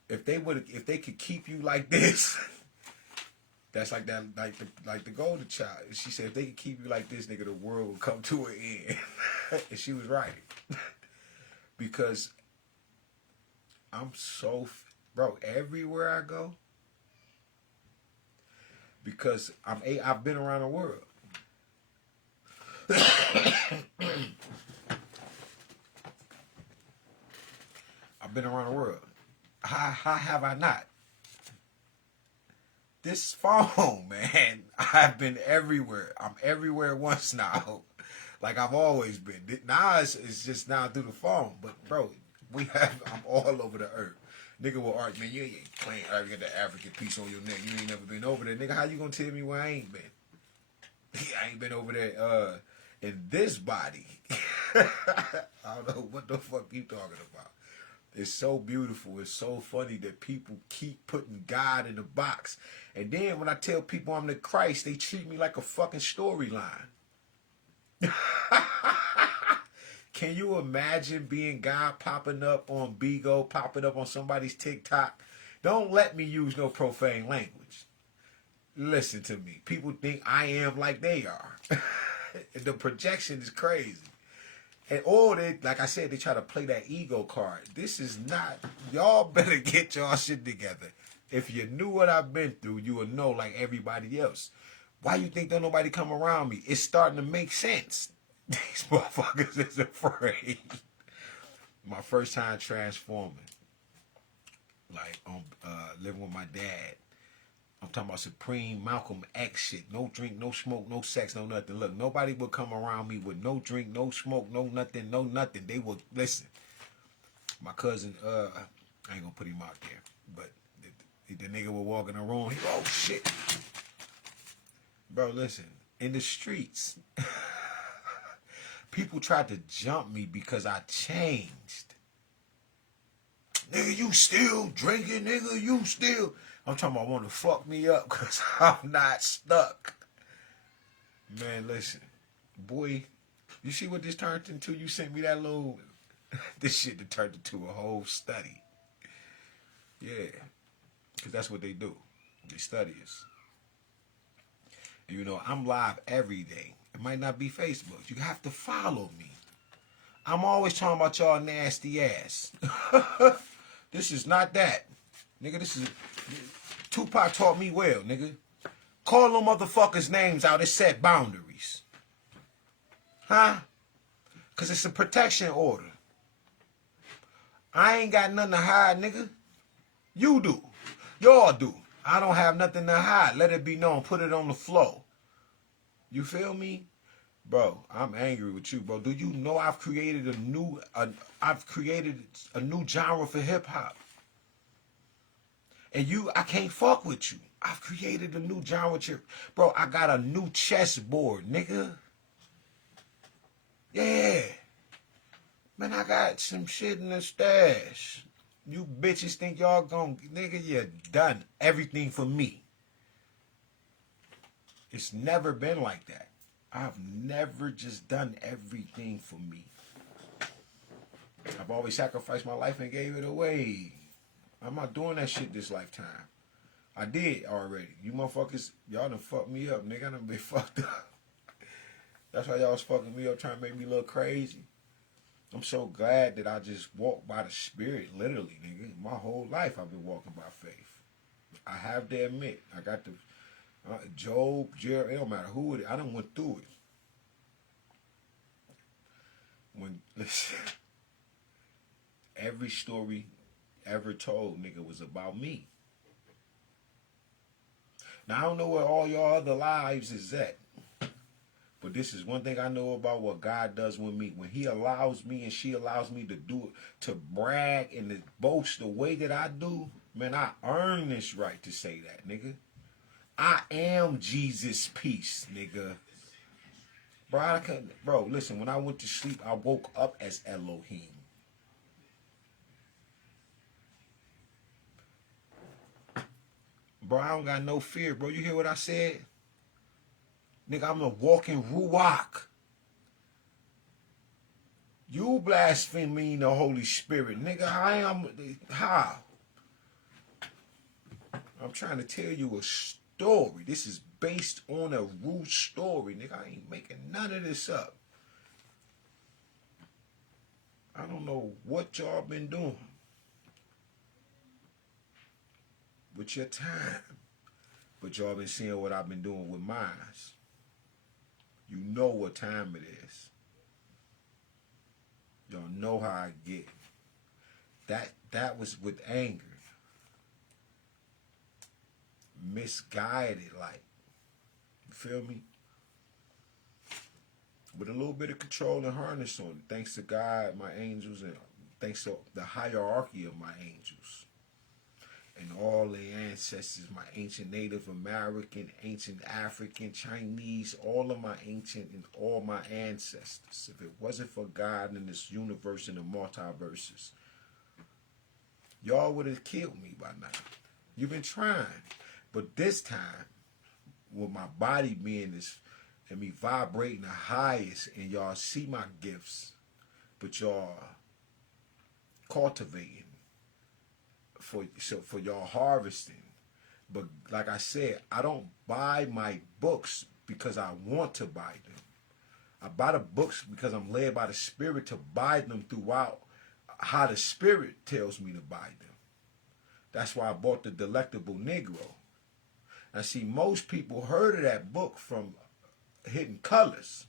if they could keep you like this, that's like that, like the golden child. She said, if they could keep you like this, nigga, the world will come to an end. And she was right. Because I'm so, bro, everywhere I go, because I've been around the world. I've been around the world. How have I not? This phone, man. I've been everywhere. I'm everywhere once now. Like I've always been. Now it's just now through the phone. But bro, I'm all over the earth. Nigga will argue, man, you ain't playing you got the African piece on your neck. You ain't never been over there. Nigga, how you gonna tell me where I ain't been? I ain't been over there in this body. I don't know what the fuck you talking about. It's so beautiful. It's so funny that people keep putting God in a box. And then when I tell people I'm the Christ, they treat me like a fucking storyline. Can you imagine being God popping up on Bigo, popping up on somebody's TikTok? Don't let me use no profane language. Listen to me. People think I am like they are. The projection is crazy. And all they, like I said, they try to play that ego card. This is not, y'all better get y'all shit together. If you knew what I've been through, you would know like everybody else. Why you think don't nobody come around me? It's starting to make sense. These motherfuckers is afraid. My first time transforming. Like, living with my dad. I'm talking about Supreme Malcolm X shit. No drink, no smoke, no sex, no nothing. Look, nobody would come around me with no drink, no smoke, no nothing, no nothing. They would, listen. My cousin, I ain't gonna put him out there, but the nigga was walking around. He go, oh shit. Bro, listen. In the streets, people tried to jump me because I changed. Nigga, you still drinking, nigga, you still... I'm talking about want to fuck me up because I'm not stuck. Man, listen. Boy, you see what this turned into? You sent me that little... This shit turned into a whole study. Yeah. Because that's what they do. They study us. And you know, I'm live every day. It might not be Facebook. You have to follow me. I'm always talking about y'all nasty ass. This is not that. Nigga, this is... Tupac taught me well, nigga. Call them motherfuckers' names out. It set boundaries. Huh? Because it's a protection order. I ain't got nothing to hide, nigga. You do. Y'all do. I don't have nothing to hide. Let it be known. Put it on the floor. You feel me? Bro, I'm angry with you, bro. Do you know I've created a new genre for hip hop? And I can't fuck with you. I've created a new genre. Bro, I got a new chessboard, nigga. Yeah. Man, I got some shit in the stash. You bitches think y'all nigga, you're done everything for me. It's never been like that. I've never just done everything for me. I've always sacrificed my life and gave it away. I'm not doing that shit this lifetime. I did already. You motherfuckers, y'all done fucked me up, nigga. I done been fucked up. That's why y'all was fucking me up, trying to make me look crazy. I'm so glad that I just walk by the Spirit, literally, nigga. My whole life I've been walking by faith. I have to admit, I got the Job, Jerry, it don't matter who it is. I done went through it. Listen, every story ever told, nigga, was about me. Now, I don't know where all your other lives is at. But this is one thing I know about what God does with me. When he allows me and she allows me to do it, to brag and to boast the way that I do, man, I earn this right to say that, nigga. I am Jesus' peace, nigga. Bro, listen, when I went to sleep, I woke up as Elohim. Bro, I don't got no fear, bro. You hear what I said? Nigga, I'm a walking Ruach. You blaspheme the Holy Spirit. Nigga, how? I'm trying to tell you a story. This is based on a real story. Nigga, I ain't making none of this up. I don't know what y'all been doing with your time. But y'all been seeing what I've been doing with mine. You know what time it is. Y'all know how I get. That was with anger. Misguided, like. You feel me? With a little bit of control and harness on it. Thanks to God, my angels, and thanks to the hierarchy of my angels. And all the ancestors, my ancient Native American, ancient African, Chinese, all of my ancient and all my ancestors. If it wasn't for God in this universe and the multiverses, y'all would have killed me by now. You've been trying. But this time, with my body being this, and me vibrating the highest, and y'all see my gifts, but y'all cultivating. For y'all harvesting. But like I said, I don't buy my books because I want to buy them. I buy the books because I'm led by the Spirit to buy them throughout how the Spirit tells me to buy them. That's why I bought The Delectable Negro. Now see, most people heard of that book from Hidden Colors,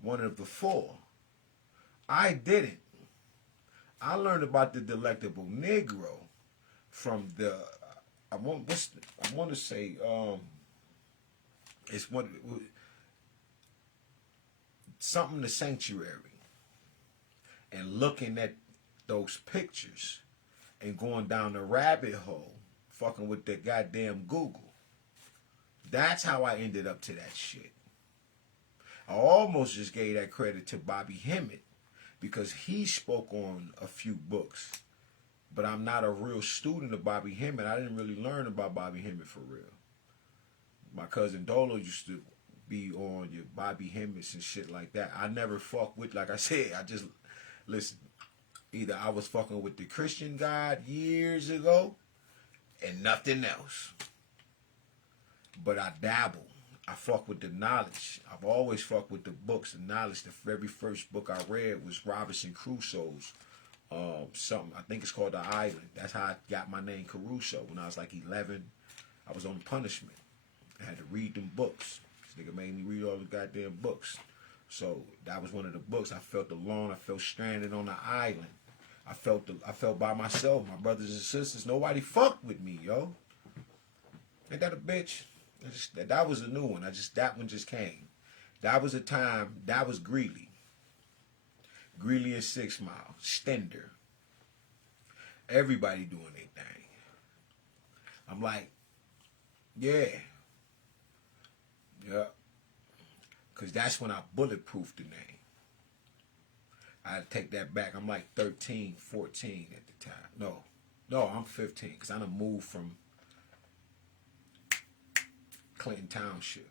one of the four. I didn't. I learned about The Delectable Negro from I want to say it's something The Sanctuary, and looking at those pictures and going down the rabbit hole, fucking with the goddamn Google. That's how I ended up to that shit. I almost just gave that credit to Bobby Hemmett, because he spoke on a few books. But I'm not a real student of Bobby Hemmett. I didn't really learn about Bobby Hemmett for real. My cousin Dolo used to be on your Bobby Hemmets and shit like that. I never fuck with, like I said, I just, listen, either I was fucking with the Christian God years ago and nothing else. But I dabble. I fuck with the knowledge. I've always fucked with the books and knowledge. The very first book I read was Robinson Crusoe's something. I think it's called The Island. That's how I got my name Caruso. When I was like 11, I was on punishment. I had to read them books. This nigga made me read all the goddamn books. So that was one of the books. I felt alone. I felt stranded on the island. I felt by myself. My brothers and sisters, nobody fucked with me, yo. Ain't that a bitch? That was a new one. That one just came. That was a time, that was Greeley. Greeley and 6 Mile. Stender. Everybody doing their thing. I'm like, yeah. Yeah. Because that's when I bulletproofed the name. I had to take that back. I'm like 13, 14 at the time. No, I'm 15 because I done moved from Clinton Township.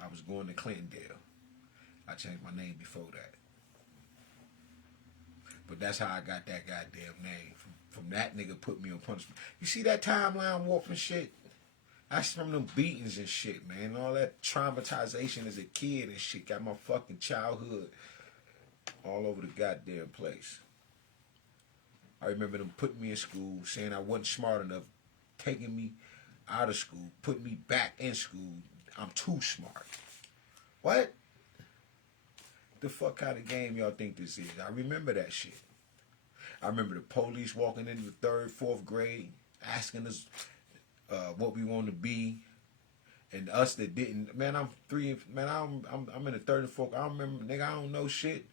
I was going to Clintondale. I changed my name before that. But that's how I got that goddamn name. From that nigga put me on punishment. You see that timeline warping shit? That's from them beatings and shit, man. All that traumatization as a kid and shit got my fucking childhood all over the goddamn place. I remember them putting me in school, saying I wasn't smart enough, taking me out of school, putting me back in school. I'm too smart. What? The fuck kind of game y'all think this is? I remember that shit. I remember the police walking into the 3rd, 4th grade, asking us what we want to be, and us that didn't. Man, I'm in the 3rd and 4th. I remember, nigga, I don't know shit.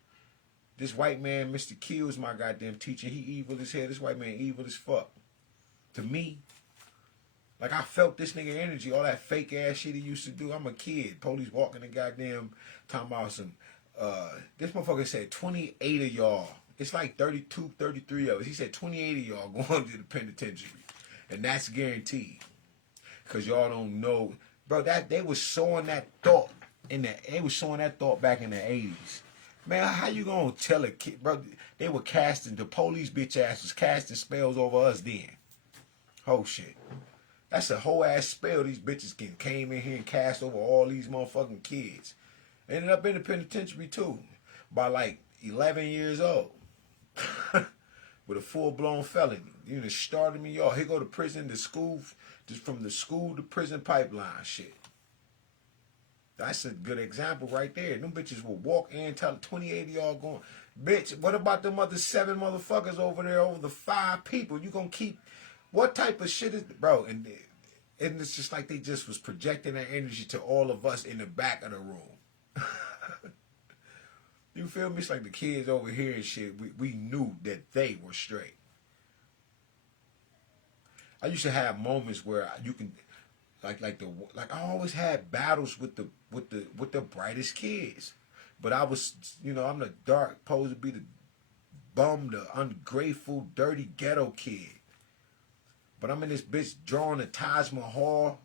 This white man, Mr. Q, is my goddamn teacher. He evil as hell. This white man evil as fuck. To me, like I felt this nigga energy, all that fake ass shit he used to do. I'm a kid. Police walking the goddamn, talking about some, this motherfucker said 28 of y'all. It's like 32, 33 of us. He said 28 of y'all going to the penitentiary. And that's guaranteed. Because y'all don't know. Bro, that they was sowing that thought back in the 80s. Man, how you gonna tell a kid, bro? They were casting, the police bitch ass was casting spells over us then. Oh shit. That's a whole ass spell these bitches came in here and cast over all these motherfucking kids. Ended up in the penitentiary too. By like 11 years old. With a full-blown felony. You know, started me off. He go to prison, to school, just from the school to prison pipeline shit. That's a good example right there. Them bitches will walk in, tell 28 of y'all going, bitch, what about them other 7 motherfuckers over there, over the 5 people? You gonna keep, what type of shit is, bro? And it's just like they just was projecting that energy to all of us in the back of the room. You feel me? It's like the kids over here and shit, we knew that they were straight. I used to have moments where you can, like I always had battles with the brightest kids, but I was, you know, I'm the dark, supposed to be the bum, the ungrateful, dirty ghetto kid. But I'm in this bitch drawing the Taj Mahal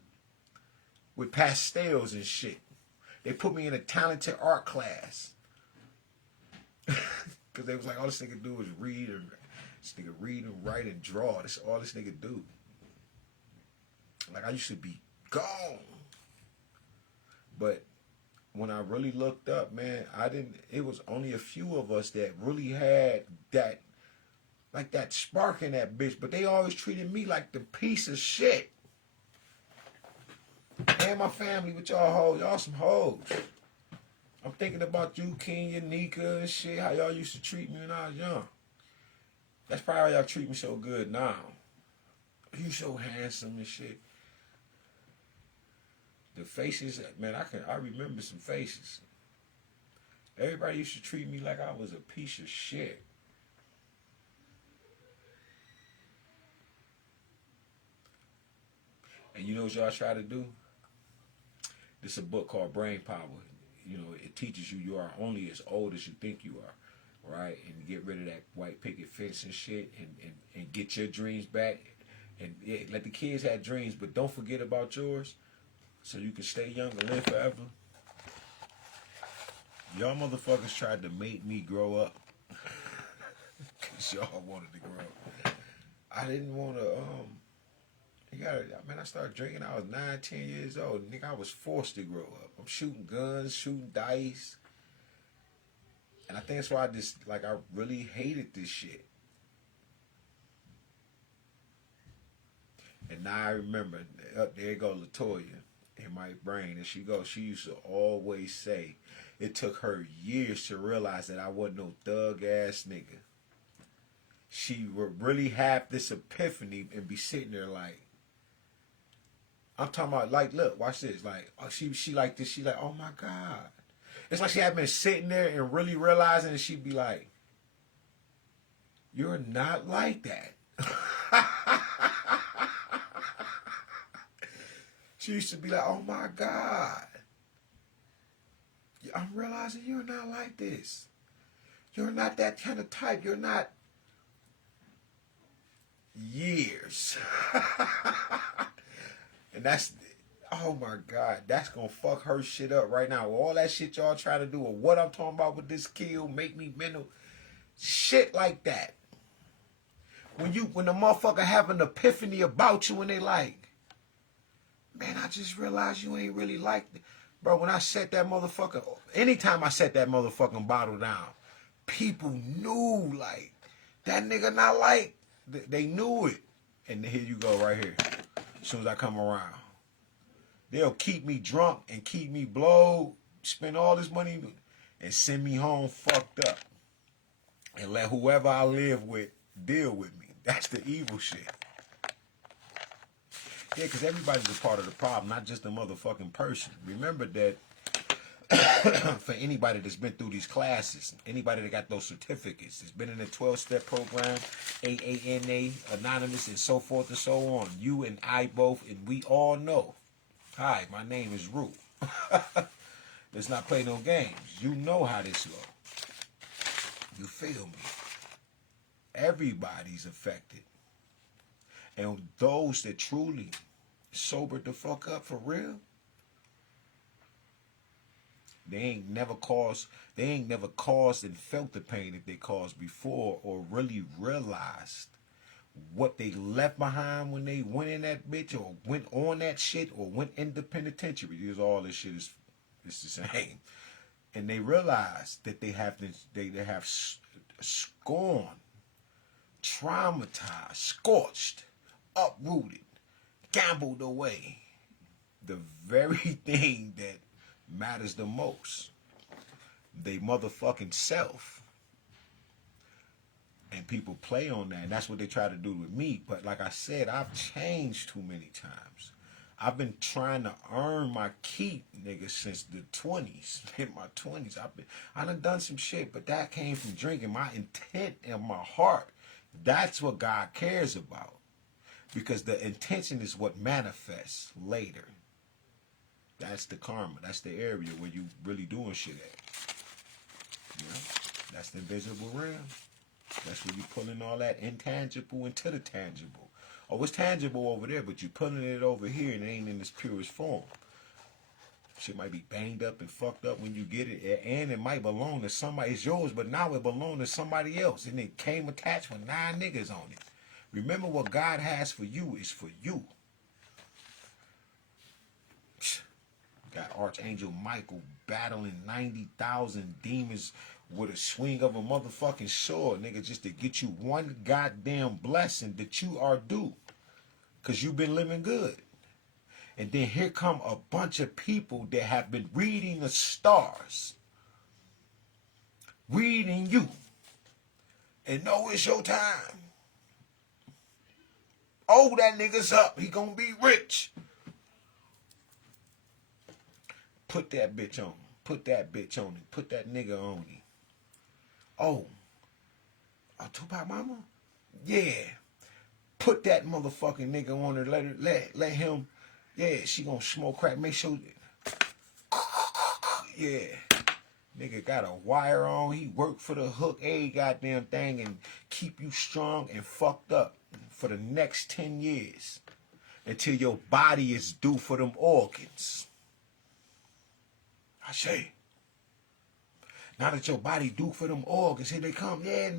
with pastels and shit. They put me in a talented art class. Because they was like, all this nigga do is read and write and draw. That's all this nigga do. Like, I used to be gone. But when I really looked up, man, it was only a few of us that really had that, like that spark in that bitch. But they always treated me like the piece of shit. And my family with y'all hoes. Y'all some hoes. I'm thinking about you, Kenya, Nika, and shit, how y'all used to treat me when I was young. That's probably why y'all treat me so good now. You so handsome and shit. The faces, man, I remember some faces. Everybody used to treat me like I was a piece of shit. And you know what y'all try to do? This is a book called Brain Power. You know, it teaches you are only as old as you think you are, right? And get rid of that white picket fence and shit, and get your dreams back. And yeah, let the kids have dreams, but don't forget about yours, so you can stay young and live forever. Y'all motherfuckers tried to make me grow up, cause y'all wanted to grow up. I didn't want to. I started drinking. I was 9, 10 years old. Nigga, I was forced to grow up. I'm shooting guns, shooting dice. And I think that's why I really hated this shit. And now I remember, there go Latoya in my brain. And she used to always say, it took her years to realize that I wasn't no thug ass nigga. She would really have this epiphany and be sitting there like, I'm talking about, like, look, watch this. Like, she like this. She like, oh my God. It's like she had been sitting there and really realizing that she'd be like, you're not like that. She used to be like, oh my God. I'm realizing you're not like this. You're not that kind of type. You're not years. And that's, oh my God, that's going to fuck her shit up right now. All that shit y'all try to do or what I'm talking about with this kill, make me mental. Shit like that. When the motherfucker have an epiphany about you and they like, man, I just realized you ain't really like that. Bro, when I set that motherfucker, anytime I set that motherfucking bottle down, people knew, like, that nigga not like, they knew it. And here you go right here. As soon as I come around. They'll keep me drunk and keep me blowed, spend all this money, and send me home fucked up. And let whoever I live with deal with me. That's the evil shit. Yeah, because everybody's a part of the problem, not just the motherfucking person. Remember that for anybody that's been through these classes, anybody that got those certificates, that's been in the 12-step program, AANA, Anonymous, and so forth and so on. You and I both, and we all know. Hi, my name is Rue. Let's not play no games. You know how this go. You feel me? Everybody's affected. And those that truly sobered the fuck up for real, they ain't never caused and felt the pain that they caused before or really realized what they left behind when they went in that bitch or went on that shit or went in the penitentiary. Because all this shit is the same. And they realized that they have scorned, traumatized, scorched, uprooted, gambled away the very thing that matters the most. They motherfucking self. And people play on that. And that's what they try to do with me. But like I said, I've changed too many times. I've been trying to earn my keep, nigga, since the 20s. In my 20s. I done some shit, but that came from drinking. My intent and my heart, that's what God cares about. Because the intention is what manifests later. That's the karma. That's the area where you really doing shit at. You know? That's the invisible realm. That's where you pulling all that intangible into the tangible. Oh, it's tangible over there, but you pulling it over here and it ain't in its purest form. Shit might be banged up and fucked up when you get it, and it might belong to somebody. It's yours, but now it belongs to somebody else, and it came attached with 9 niggas on it. Remember, what God has for you is for you. Got Archangel Michael battling 90,000 demons with a swing of a motherfucking sword, nigga, just to get you one goddamn blessing that you are due. Because you've been living good. And then here come a bunch of people that have been reading the stars. Reading you. And know it's your time. Oh, that nigga's up. He gonna be rich. Put that bitch on him. Put that bitch on him. Put that nigga on him. Oh, Tupac Mama? Yeah. Put that motherfucking nigga on her. Let him. Yeah, she gonna smoke crack. Make sure. Yeah. Nigga got a wire on. He worked for the hook, a goddamn thing, and keep you strong and fucked up for the next 10 years. Until your body is due for them organs. I say. Now that your body due for them organs, here they come. Yeah,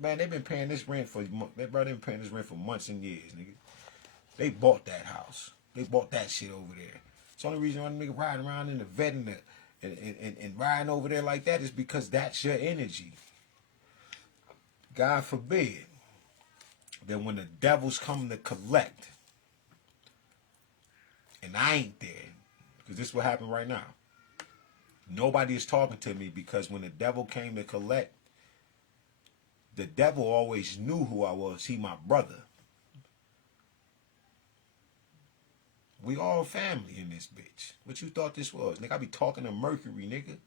man, they've been paying this rent for months and years, nigga. They bought that house. They bought that shit over there. It's the only reason why nigga riding around in the vet and riding over there like that is because that's your energy. God forbid that when the devil's coming to collect, and I ain't there, because this is what happened right now. Nobody is talking to me because when the devil came to collect, the devil always knew who I was. He my brother. We all family in this bitch. What you thought this was? Nigga, I be talking to Mercury, nigga.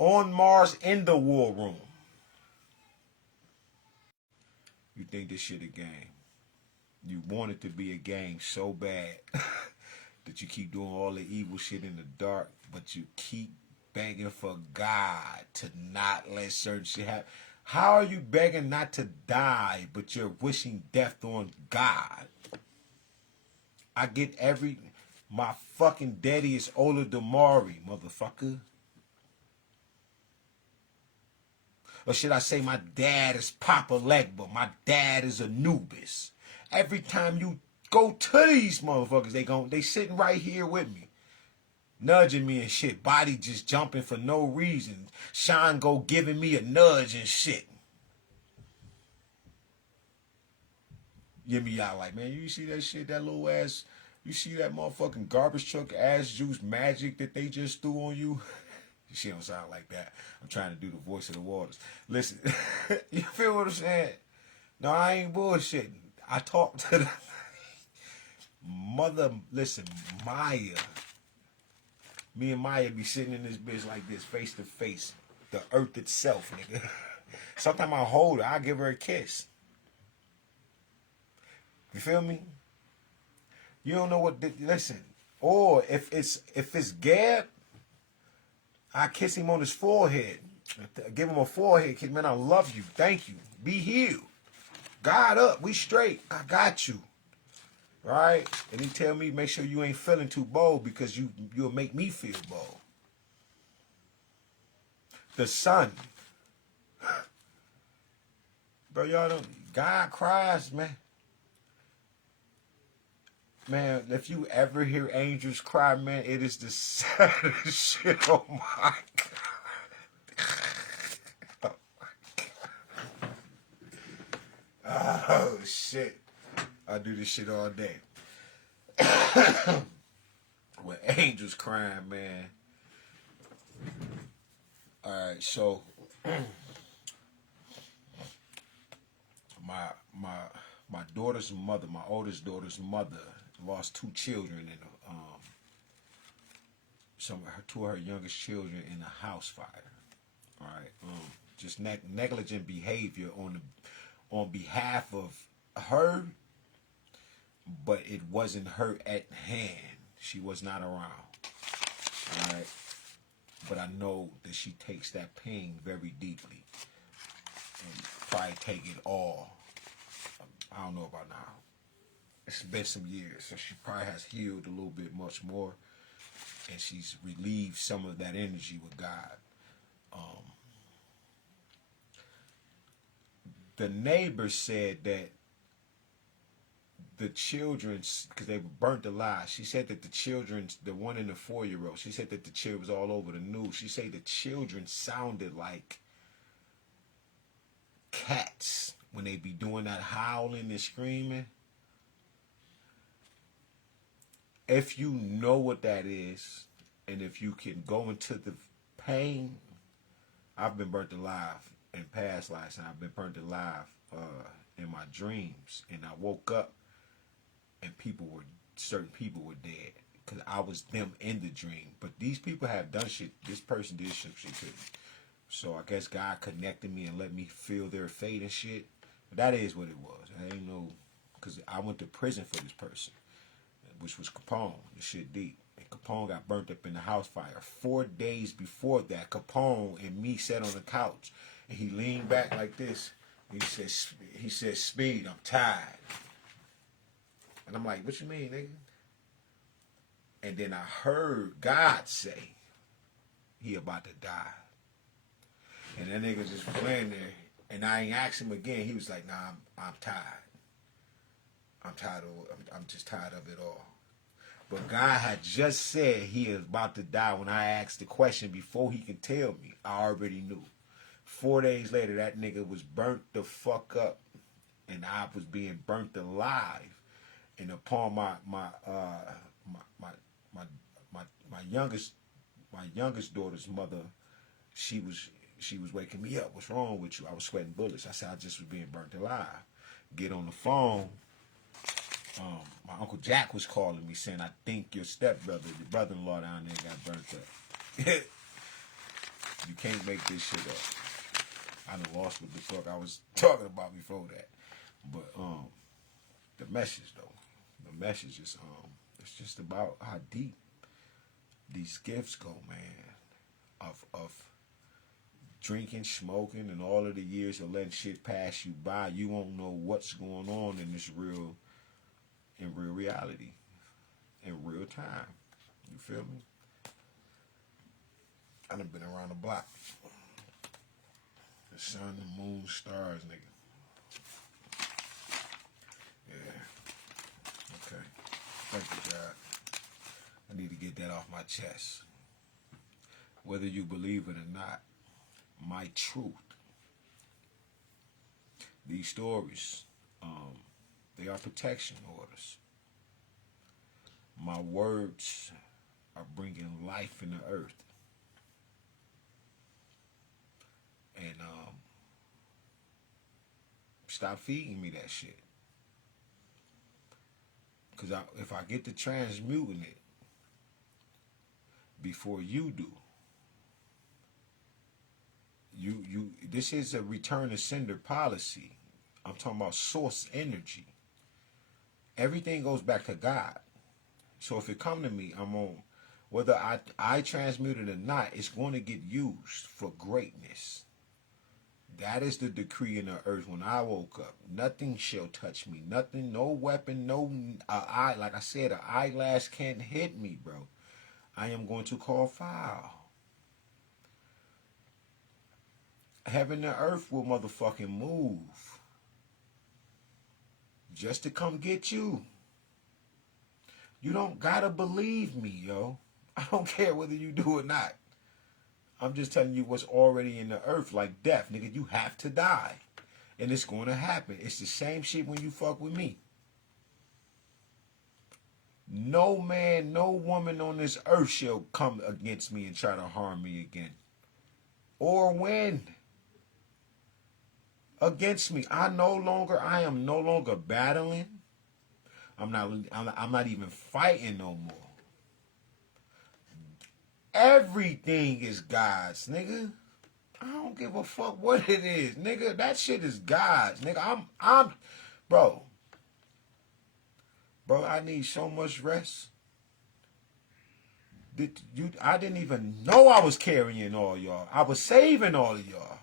On Mars in the war room. You think this shit a game. You want it to be a game so bad that you keep doing all the evil shit in the dark, but you keep begging for God to not let certain shit happen. How are you begging not to die, but you're wishing death on God? I get my fucking daddy is Ola Damari, motherfucker. Or should I say my dad is Papa Legba, my dad is Anubis. Every time you go to these motherfuckers, they sitting right here with me. Nudging me and shit. Body just jumping for no reason. Sean go giving me a nudge and shit. Give me out like, man, you see that shit, that little ass, you see that motherfucking garbage truck ass juice magic that they just threw on you? She don't sound like that. I'm trying to do the voice of the waters. Listen, you feel what I'm saying? No, I ain't bullshitting. I talk to the mother. Listen, Maya. Me and Maya be sitting in this bitch like this, face to face. The earth itself, nigga. Sometimes I hold her. I give her a kiss. You feel me? You don't know what. Listen. Or if it's Gab, I kiss him on his forehead. Give him a forehead kiss. Man, I love you. Thank you. Be healed. God up. We straight. I got you. Right? And he tell me, make sure you ain't feeling too bold because you'll make me feel bold. The sun. Bro, y'all don't. God cries, man. Man, if you ever hear angels cry, man, it is the saddest shit. Oh my God. Oh shit. I do this shit all day. When angels crying, man. Alright, so my daughter's mother, my oldest daughter's mother, lost 2 children in two of her youngest children in a house fire. All right, just negligent behavior on behalf of her, but it wasn't her at hand. She was not around. All right, but I know that she takes that pain very deeply and probably take it all. I don't know about now. It's been some years, so she probably has healed a little bit much more, and she's relieved some of that energy with God. The neighbor said that the children's, because they were burnt alive, she said that the children's, the one and the 4-year-old, she said that the children was all over the news. She said the children sounded like cats when they be doing that howling and screaming. If you know what that is, and if you can go into the pain, I've been burnt alive in past lives, and I've been burnt alive in my dreams. And I woke up, and certain people were dead, because I was them in the dream. But these people have done shit. This person did some shit to me. So I guess God connected me and let me feel their fate and shit. But that is what it was. I ain't know, because I went to prison for this person, which was Capone. This shit deep. And Capone got burnt up in the house fire. 4 days before that, Capone and me sat on the couch, and he leaned back like this. He said, Speed, I'm tired. And I'm like, what you mean, nigga? And then I heard God say, he about to die. And that nigga just playing there. And I ain't asked him again. He was like, nah, I'm tired. I'm just tired of it all. But God had just said he is about to die when I asked the question before he can tell me. I already knew. 4 days later, that nigga was burnt the fuck up. And I was being burnt alive. And upon my youngest daughter's mother, she was waking me up. What's wrong with you? I was sweating bullets. I said I just was being burnt alive. Get on the phone. My Uncle Jack was calling me saying, I think your stepbrother, your brother-in-law down there got burnt up. You can't make this shit up. I done lost what the fuck I was talking about before that. But the message though. The message is it's just about how deep these gifts go, man. Of drinking, smoking, and all of the years of letting shit pass you by. You won't know what's going on in real reality, in real time. You feel me? I done been around the block. The sun, the moon, stars, nigga. Yeah. Okay. Thank you, God. I need to get that off my chest. Whether you believe it or not, my truth. These stories, they are protection orders. My words are bringing life in the earth. And stop feeding me that shit. Because if I get to transmuting it before you do, this is a return to sender policy. I'm talking about source energy. Everything goes back to God. So if it come to me, I'm on, whether I transmute it or not, it's going to get used for greatness. That is the decree in the earth when I woke up. Nothing shall touch me. Nothing, no weapon, no eye. Like I said, an eyelash can't hit me, bro. I am going to call foul. Heaven and earth will motherfucking move just to come get you. You don't gotta believe me, yo. I don't care whether you do or not. I'm just telling you what's already in the earth, like death. Nigga, you have to die. And it's going to happen. It's the same shit when you fuck with me. No man, no woman on this earth shall come against me and try to harm me again. Or win against me. I am no longer battling. I'm not even fighting no more. Everything is God's, nigga. I don't give a fuck what it is, nigga. That shit is God's, nigga. Bro, I need so much rest. I didn't even know I was carrying all y'all. I was saving all of y'all.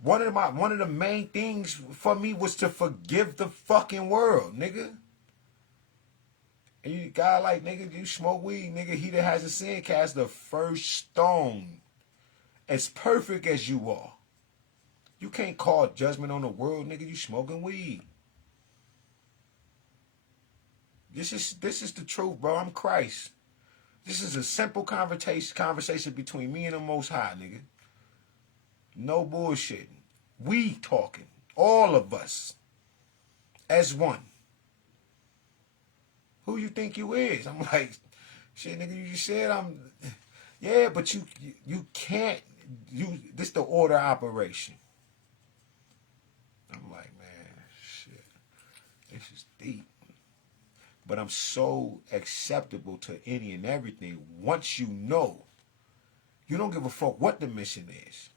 One of the main things for me was to forgive the fucking world, nigga. And you guy like, nigga, you smoke weed, nigga, he that has a sin cast the first stone. As perfect as you are. You can't call judgment on the world, nigga, you smoking weed. This is the truth, bro. I'm Christ. This is a simple conversation between me and the Most High, nigga. No bullshitting. We talking. All of us. As one. Who you think you is? I'm like, shit, nigga, you said I'm... Yeah, but you can't... This the order operation. I'm like, man, shit. This is deep. But I'm so acceptable to any and everything. Once you know, you don't give a fuck what the mission is.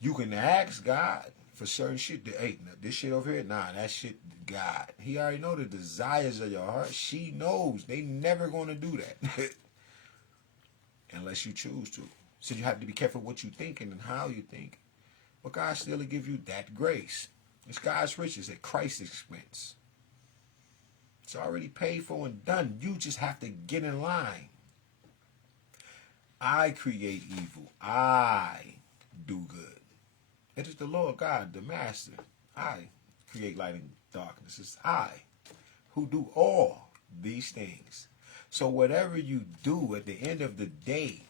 You can ask God for certain shit. Hey, this shit over here, nah, that shit, God. He already know the desires of your heart. She knows. They never gonna do that. Unless you choose to. So you have to be careful what you thinking and how you think. But God still will give you that grace. It's God's riches at Christ's expense. It's already paid for and done. You just have to get in line. I create evil. I do good. It is the Lord God, the Master. I create light and darkness. It's I who do all these things. So whatever you do at the end of the day,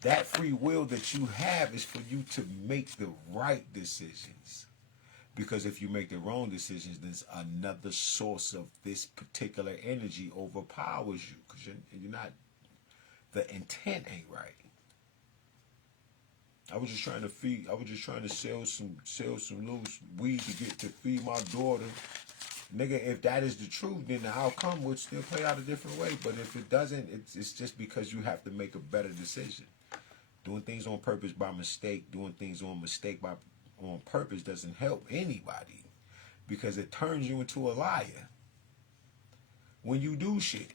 that free will that you have is for you to make the right decisions. Because if you make the wrong decisions, there's another source of this particular energy overpowers you. Because you're not, the intent ain't right. I was just trying to sell some loose weed to feed my daughter. Nigga, if that is the truth, then the outcome would still play out a different way. But if it doesn't, it's just because you have to make a better decision. Doing things on purpose by mistake, doing things on purpose doesn't help anybody because it turns you into a liar when you do shit.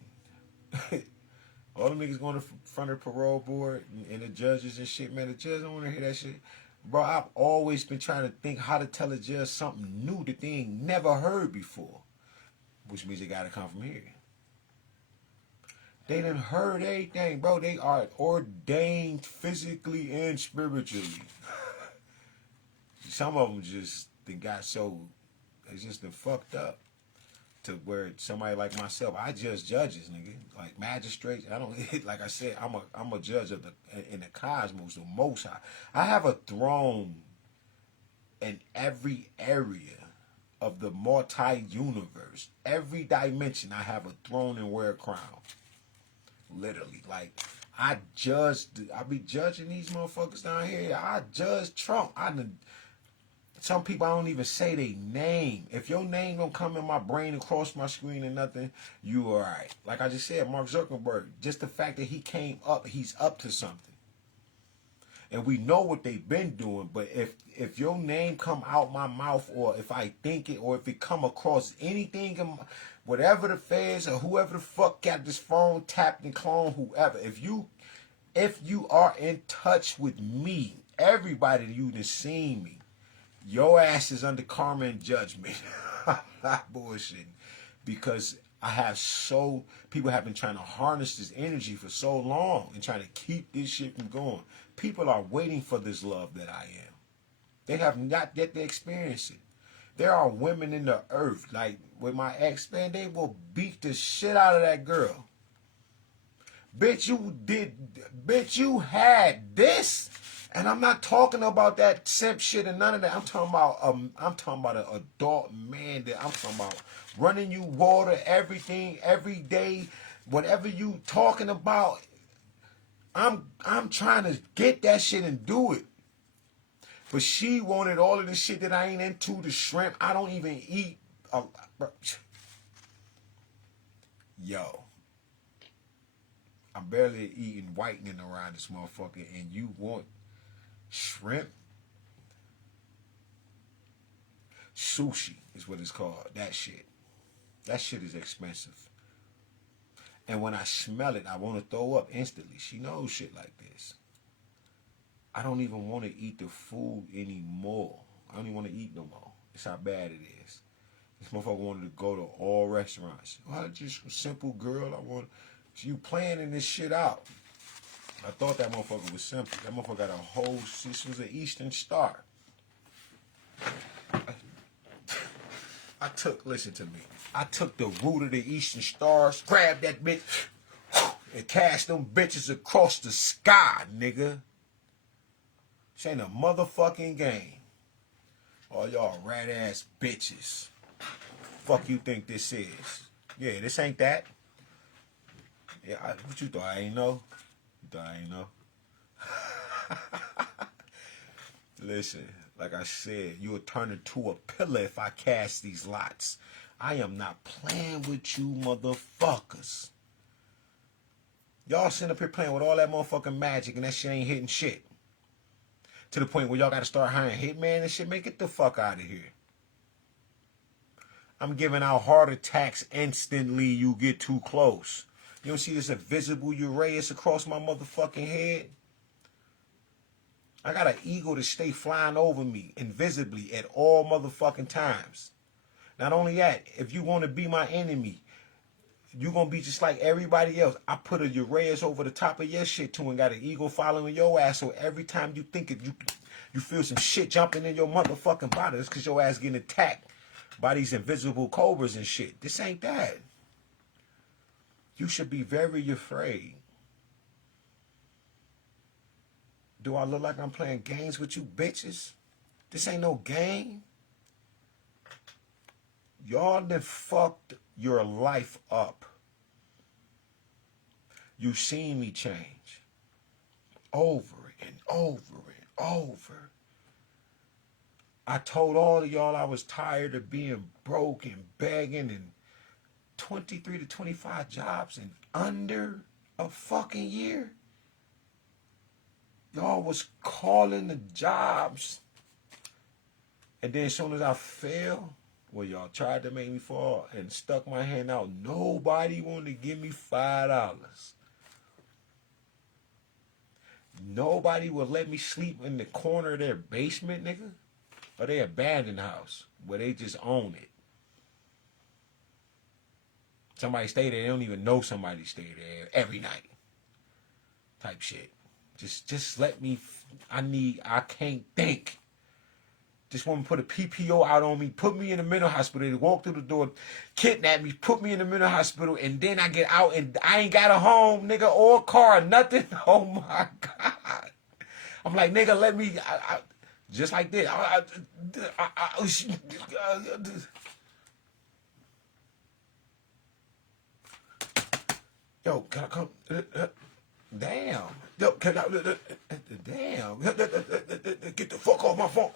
All the niggas going to front of the parole board and the judges and shit, man. The judge don't want to hear that shit. Bro, I've always been trying to think how to tell a judge something new that they ain't never heard before. Which means it got to come from here. They done heard everything, bro. They are ordained physically and spiritually. Some of them just they got so, they just done fucked up. To where somebody like myself, I judge judges, nigga, like magistrates. I don't like I said, I'm a judge of in the cosmos, the Most High. I have a throne in every area of the multi-universe, every dimension. I have a throne and wear a crown. Literally, like I be judging these motherfuckers down here. I judge Trump. Some people I don't even say their name. If your name don't come in my brain across my screen or nothing, you alright. Like I just said, Mark Zuckerberg, just the fact that he came up, he's up to something. And we know what they've been doing, but if your name come out my mouth, or if I think it, or if it come across anything, whatever the feds or whoever the fuck got this phone tapped and cloned, whoever, if you are in touch with me, everybody that you done seen me, your ass is under karma and judgment. Not bullshitting. Because people have been trying to harness this energy for so long and trying to keep this shit from going. People are waiting for this love that I am. They have not yet experienced it. There are women in the earth, like with my ex, man, they will beat the shit out of that girl. Bitch, you had this. And I'm not talking about that simp shit and none of that. I'm talking about an adult man that I'm talking about running you water, everything, every day, whatever you talking about. I'm trying to get that shit and do it. But she wanted all of the shit that I ain't into, the shrimp. I don't even eat. Yo. I'm barely eating whitening around this motherfucker, and you want shrimp? Sushi is what it's called. That shit is expensive. And when I smell it, I want to throw up instantly. She knows shit like this. I don't even want to eat the food anymore. I don't even want to eat no more. That's how bad it is. This motherfucker wanted to go to all restaurants. Well, just a simple girl. You planning this shit out. I thought that motherfucker was simple. That motherfucker got a whole, this was an Eastern Star. Listen to me. I took the root of the Eastern Stars, grabbed that bitch, and cast them bitches across the sky, nigga. This ain't a motherfucking game. All y'all rat ass bitches. Fuck you think this is? Yeah, this ain't that. Yeah, what you thought I ain't know? You thought I ain't know? Listen, like I said, you'll turn into a pillar if I cast these lots. I am not playing with you motherfuckers. Y'all sitting up here playing with all that motherfucking magic and that shit ain't hitting shit. To the point where y'all gotta start hiring hitman and shit. Man, get the fuck out of here. I'm giving out heart attacks instantly you get too close. You don't see this invisible Uranus across my motherfucking head? I got an eagle to stay flying over me invisibly at all motherfucking times. Not only that, if you want to be my enemy, you're going to be just like everybody else. I put a Uranus over the top of your shit too and got an eagle following your ass. So every time you think it, you feel some shit jumping in your motherfucking body. It's because your ass getting attacked by these invisible cobras and shit. This ain't that. You should be very afraid. Do I look like I'm playing games with you bitches? This ain't no game. Y'all done fucked your life up. You seen me change. Over and over and over. I told all of y'all I was tired of being broke and begging and 23 to 25 jobs in under a fucking year. Y'all was calling the jobs. And then as soon as I fell, well, y'all tried to make me fall and stuck my hand out. Nobody wanted to give me $5. Nobody would let me sleep in the corner of their basement, nigga. Or their abandoned house where they just own it. Somebody stay there, they don't even know somebody stay there every night. Type shit. Just let me, I can't think. This woman put a PPO out on me, put me in the mental hospital. They walk through the door, kidnap me, put me in the mental hospital, and then I get out and I ain't got a home, nigga, or a car, nothing. Oh my God. I'm like, nigga, let me, just like this. Yo, can I come? Damn. Yo, can I? Damn. Get the fuck off my phone.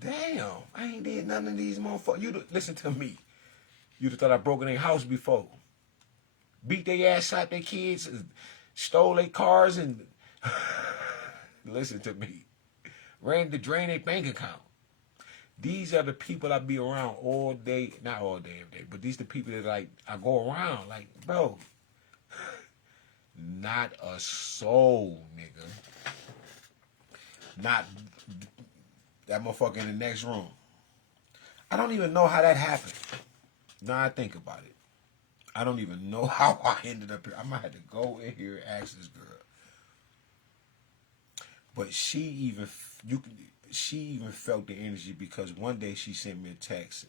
Damn. I ain't did none of these motherfuckers. You listen to me. You'd have thought I broke in their house before. Beat their ass, slapped their kids, stole their cars, and listen to me. Ran to drain their bank account. These are the people I be around all day, not all day, every day, but these are the people that like I go around. Like, bro, not a soul, nigga. Not that motherfucker in the next room. I don't even know how that happened. Now I think about it. I don't even know how I ended up here. I might have to go in here and ask this girl. But she even felt the energy because one day she sent me a text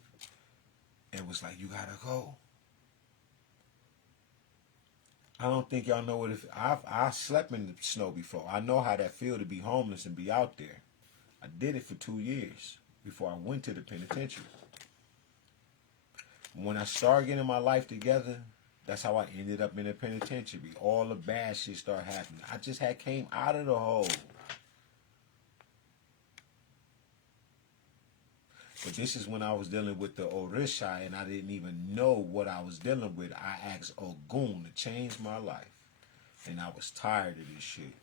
and was like, "You gotta go." I don't think y'all know what I slept in the snow before. I know how that feel to be homeless and be out there. I did it for 2 years before I went to the penitentiary. When I started getting my life together, that's how I ended up in the penitentiary. All the bad shit started happening. I just came out of the hole. But this is when I was dealing with the Orisha and I didn't even know what I was dealing with. I asked Ogun to change my life. And I was tired of this shit.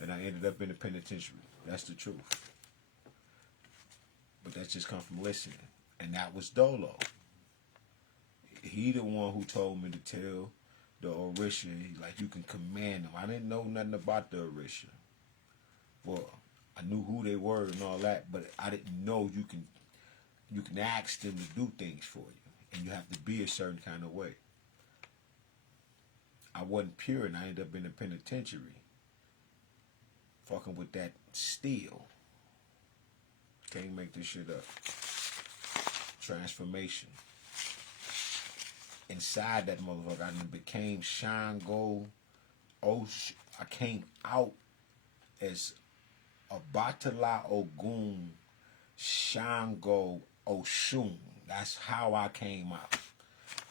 And I ended up in the penitentiary. That's the truth. But that just come from listening. And that was Dolo. He the one who told me to tell the Orisha, like, you can command them. I didn't know nothing about the Orisha. Well, I knew who they were and all that, but I didn't know you can ask them to do things for you, and you have to be a certain kind of way. I wasn't pure, and I ended up in the penitentiary, fucking with that steel. Can't make this shit up. Transformation. Inside that motherfucker, I became Shango. I came out as Obatala Ogun Shango Oshun. That's how I came out.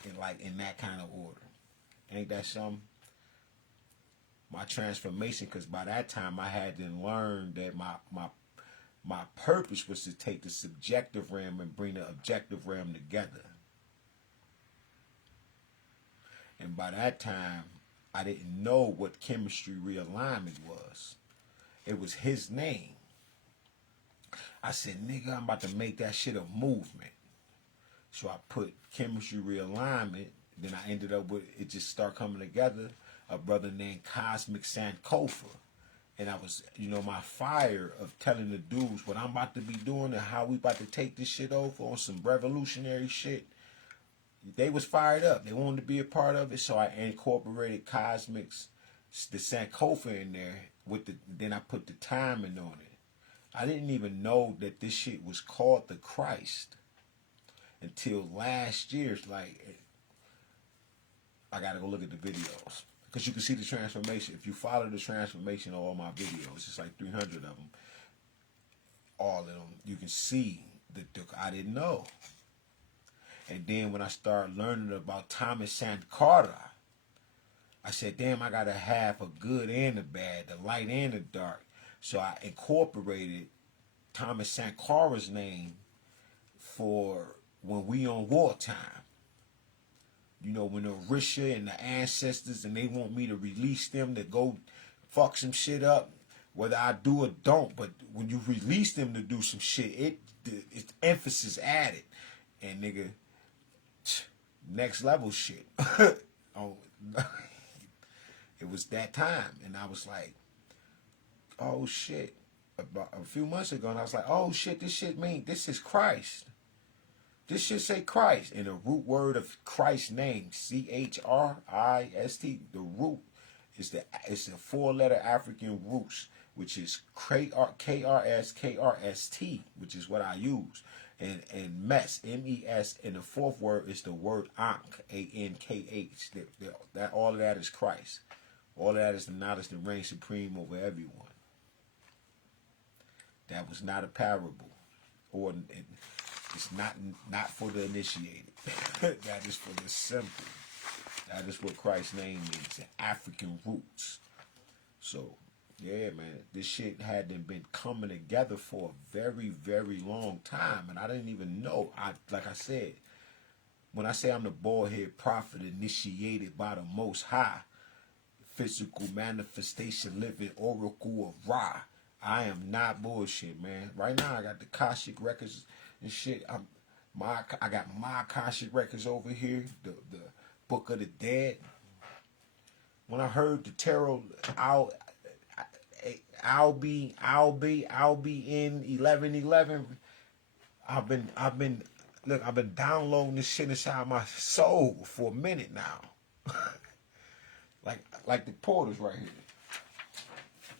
In that kind of order. Ain't that something? My transformation, because by that time I had to learn that my purpose was to take the subjective realm and bring the objective realm together. And by that time, I didn't know what chemistry realignment was. It was his name. I said, nigga, I'm about to make that shit a movement. So I put chemistry realignment. Then I ended up with it just start coming together. A brother named Cosmic Sankofa. And I was, my fire of telling the dudes what I'm about to be doing and how we about to take this shit over on some revolutionary shit. They was fired up. They wanted to be a part of it. So I incorporated Cosmic's, the Sankofa in there. Then I put the timing on it. I didn't even know that this shit was called the Christ until last year. It's like, I gotta go look at the videos because you can see the transformation. If you follow the transformation of all my videos, it's like 300 of them. All of them, you can see that I didn't know. And then when I started learning about Thomas Sankara, I said, damn, I got to have a good and a bad, the light and the dark. So I incorporated Thomas Sankora's name for when we on wartime. You know, when the Orisha and the ancestors and they want me to release them to go fuck some shit up, whether I do or don't, but when you release them to do some shit, it's emphasis added. And nigga, next level shit. Oh, it was that time. And I was like, oh shit. About a few months ago, and I was like, oh shit, this shit mean, this is Christ. This should say Christ. And the root word of Christ's name, Christ, the root is it's a 4-letter African roots, which is KRST, which is what I use. And mes, MES, and the 4th word is the word Ankh, ANKH. That all of that is Christ. All of that is the knowledge that reigns supreme over everyone. That was not a parable, or it's not for the initiated. That is for the simple. That is what Christ's name means, the African roots. So, yeah, man, this shit hadn't been coming together for a very, very long time, and I didn't even know. Like I said, when I say I'm the bald-head prophet initiated by the Most High, physical manifestation, living oracle of Ra, I am not bullshit, man. Right now, I got the Akashic records and shit. I got my Akashic records over here, the Book of the Dead. When I heard the tarot, I'll be in 1111. I've been downloading this shit inside my soul for a minute now. like the portals right here.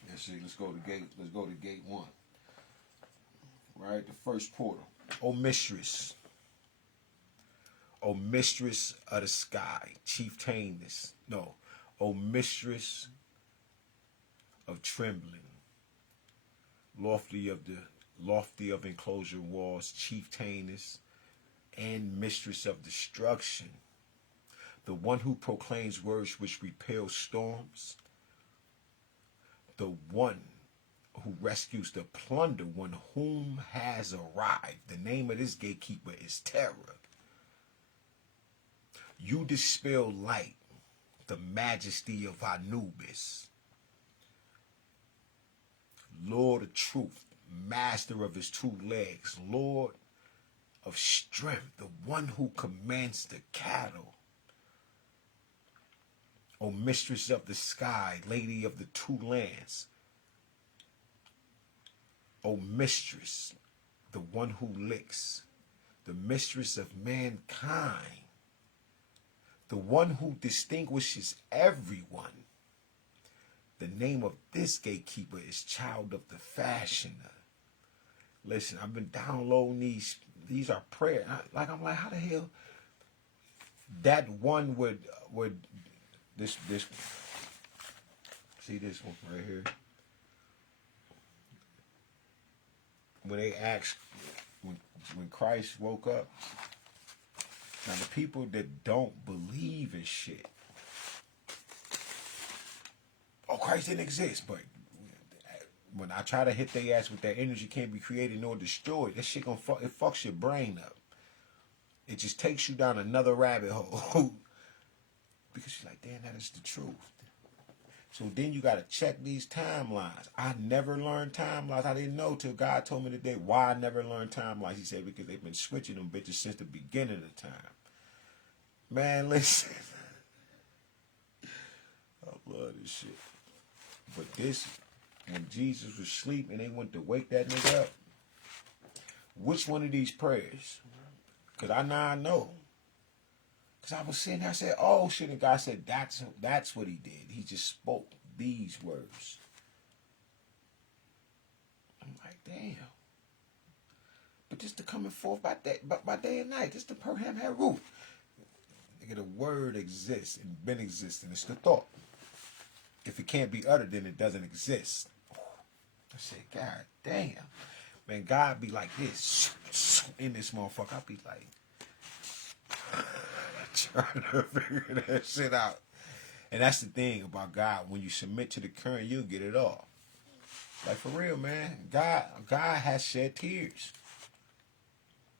Let's see, let's go to gate 1. Right, the first portal. O mistress. O mistress of the sky, chieftainess. No, O mistress of trembling. Lofty of enclosure walls, chieftainess, and mistress of destruction. The one who proclaims words which repel storms. The one who rescues the plunder, one whom has arrived. The name of this gatekeeper is Terror. You dispel light, the majesty of Anubis. Lord of truth, master of his 2 legs, Lord of strength, the one who commands the cattle. O mistress of the sky, lady of the 2 lands. O mistress, the one who licks, the mistress of mankind, the one who distinguishes everyone. The name of this gatekeeper is Child of the Fashioner. Listen, I've been downloading these. These are prayers. I'm like, how the hell? That one would this see this one right here. When they asked, when Christ woke up, now the people that don't believe in shit, oh, Christ didn't exist, but when I try to hit their ass with that energy can't be created nor destroyed, that shit it fucks your brain up. It just takes you down another rabbit hole. Because you're like, damn, that is the truth. So then you got to check these timelines. I never learned timelines. I didn't know till God told me today why I never learned timelines. He said, because they've been switching them bitches since the beginning of the time. Man, listen. I love this shit. But this, when Jesus was asleep and they went to wake that nigga up, which one of these prayers? Because I know. Because I was sitting there, I said, oh shit, and God said, that's what he did. He just spoke these words. I'm like, damn. But this the coming forth by day and night. This the Perham Harut. Nigga, the word exists and been existing. It's the thought. If it can't be uttered, then it doesn't exist. I said, God damn. Man, God be like this. In this motherfucker, I be like, trying to figure that shit out. And that's the thing about God. When you submit to the current, you'll get it all. Like for real, man. God has shed tears.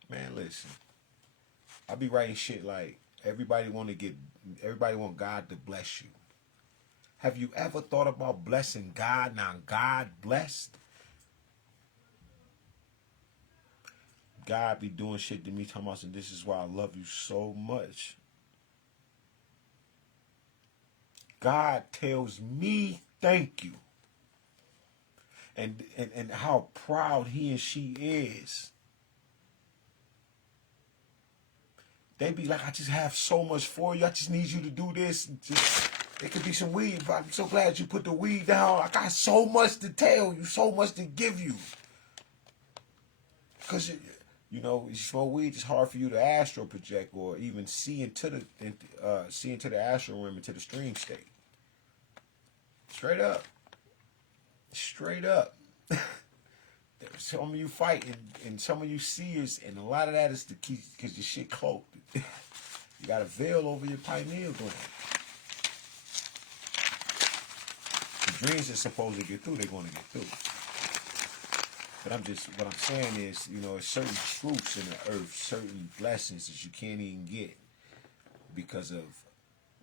Man, listen. I be writing shit like everybody want God to bless you. Have you ever thought about blessing God? Now God blessed. God be doing shit to me talking about, and this is why I love you so much. God tells me thank you. And how proud he and she is. They be like, I just have so much for you. I just need you to do this. It could be some weed, but I'm so glad you put the weed down. I got so much to tell you, so much to give you. Because, you smoke weed, it's hard for you to astral project or even see into the astral realm, into the stream state. Straight up. Straight up. Some of you fight and some of you seers, and a lot of that is the key because your shit cloaked. You got a veil over your pineal gland. The dreams are supposed to get through, they're going to get through. But what I'm saying is, there's certain truths in the earth, certain blessings that you can't even get because of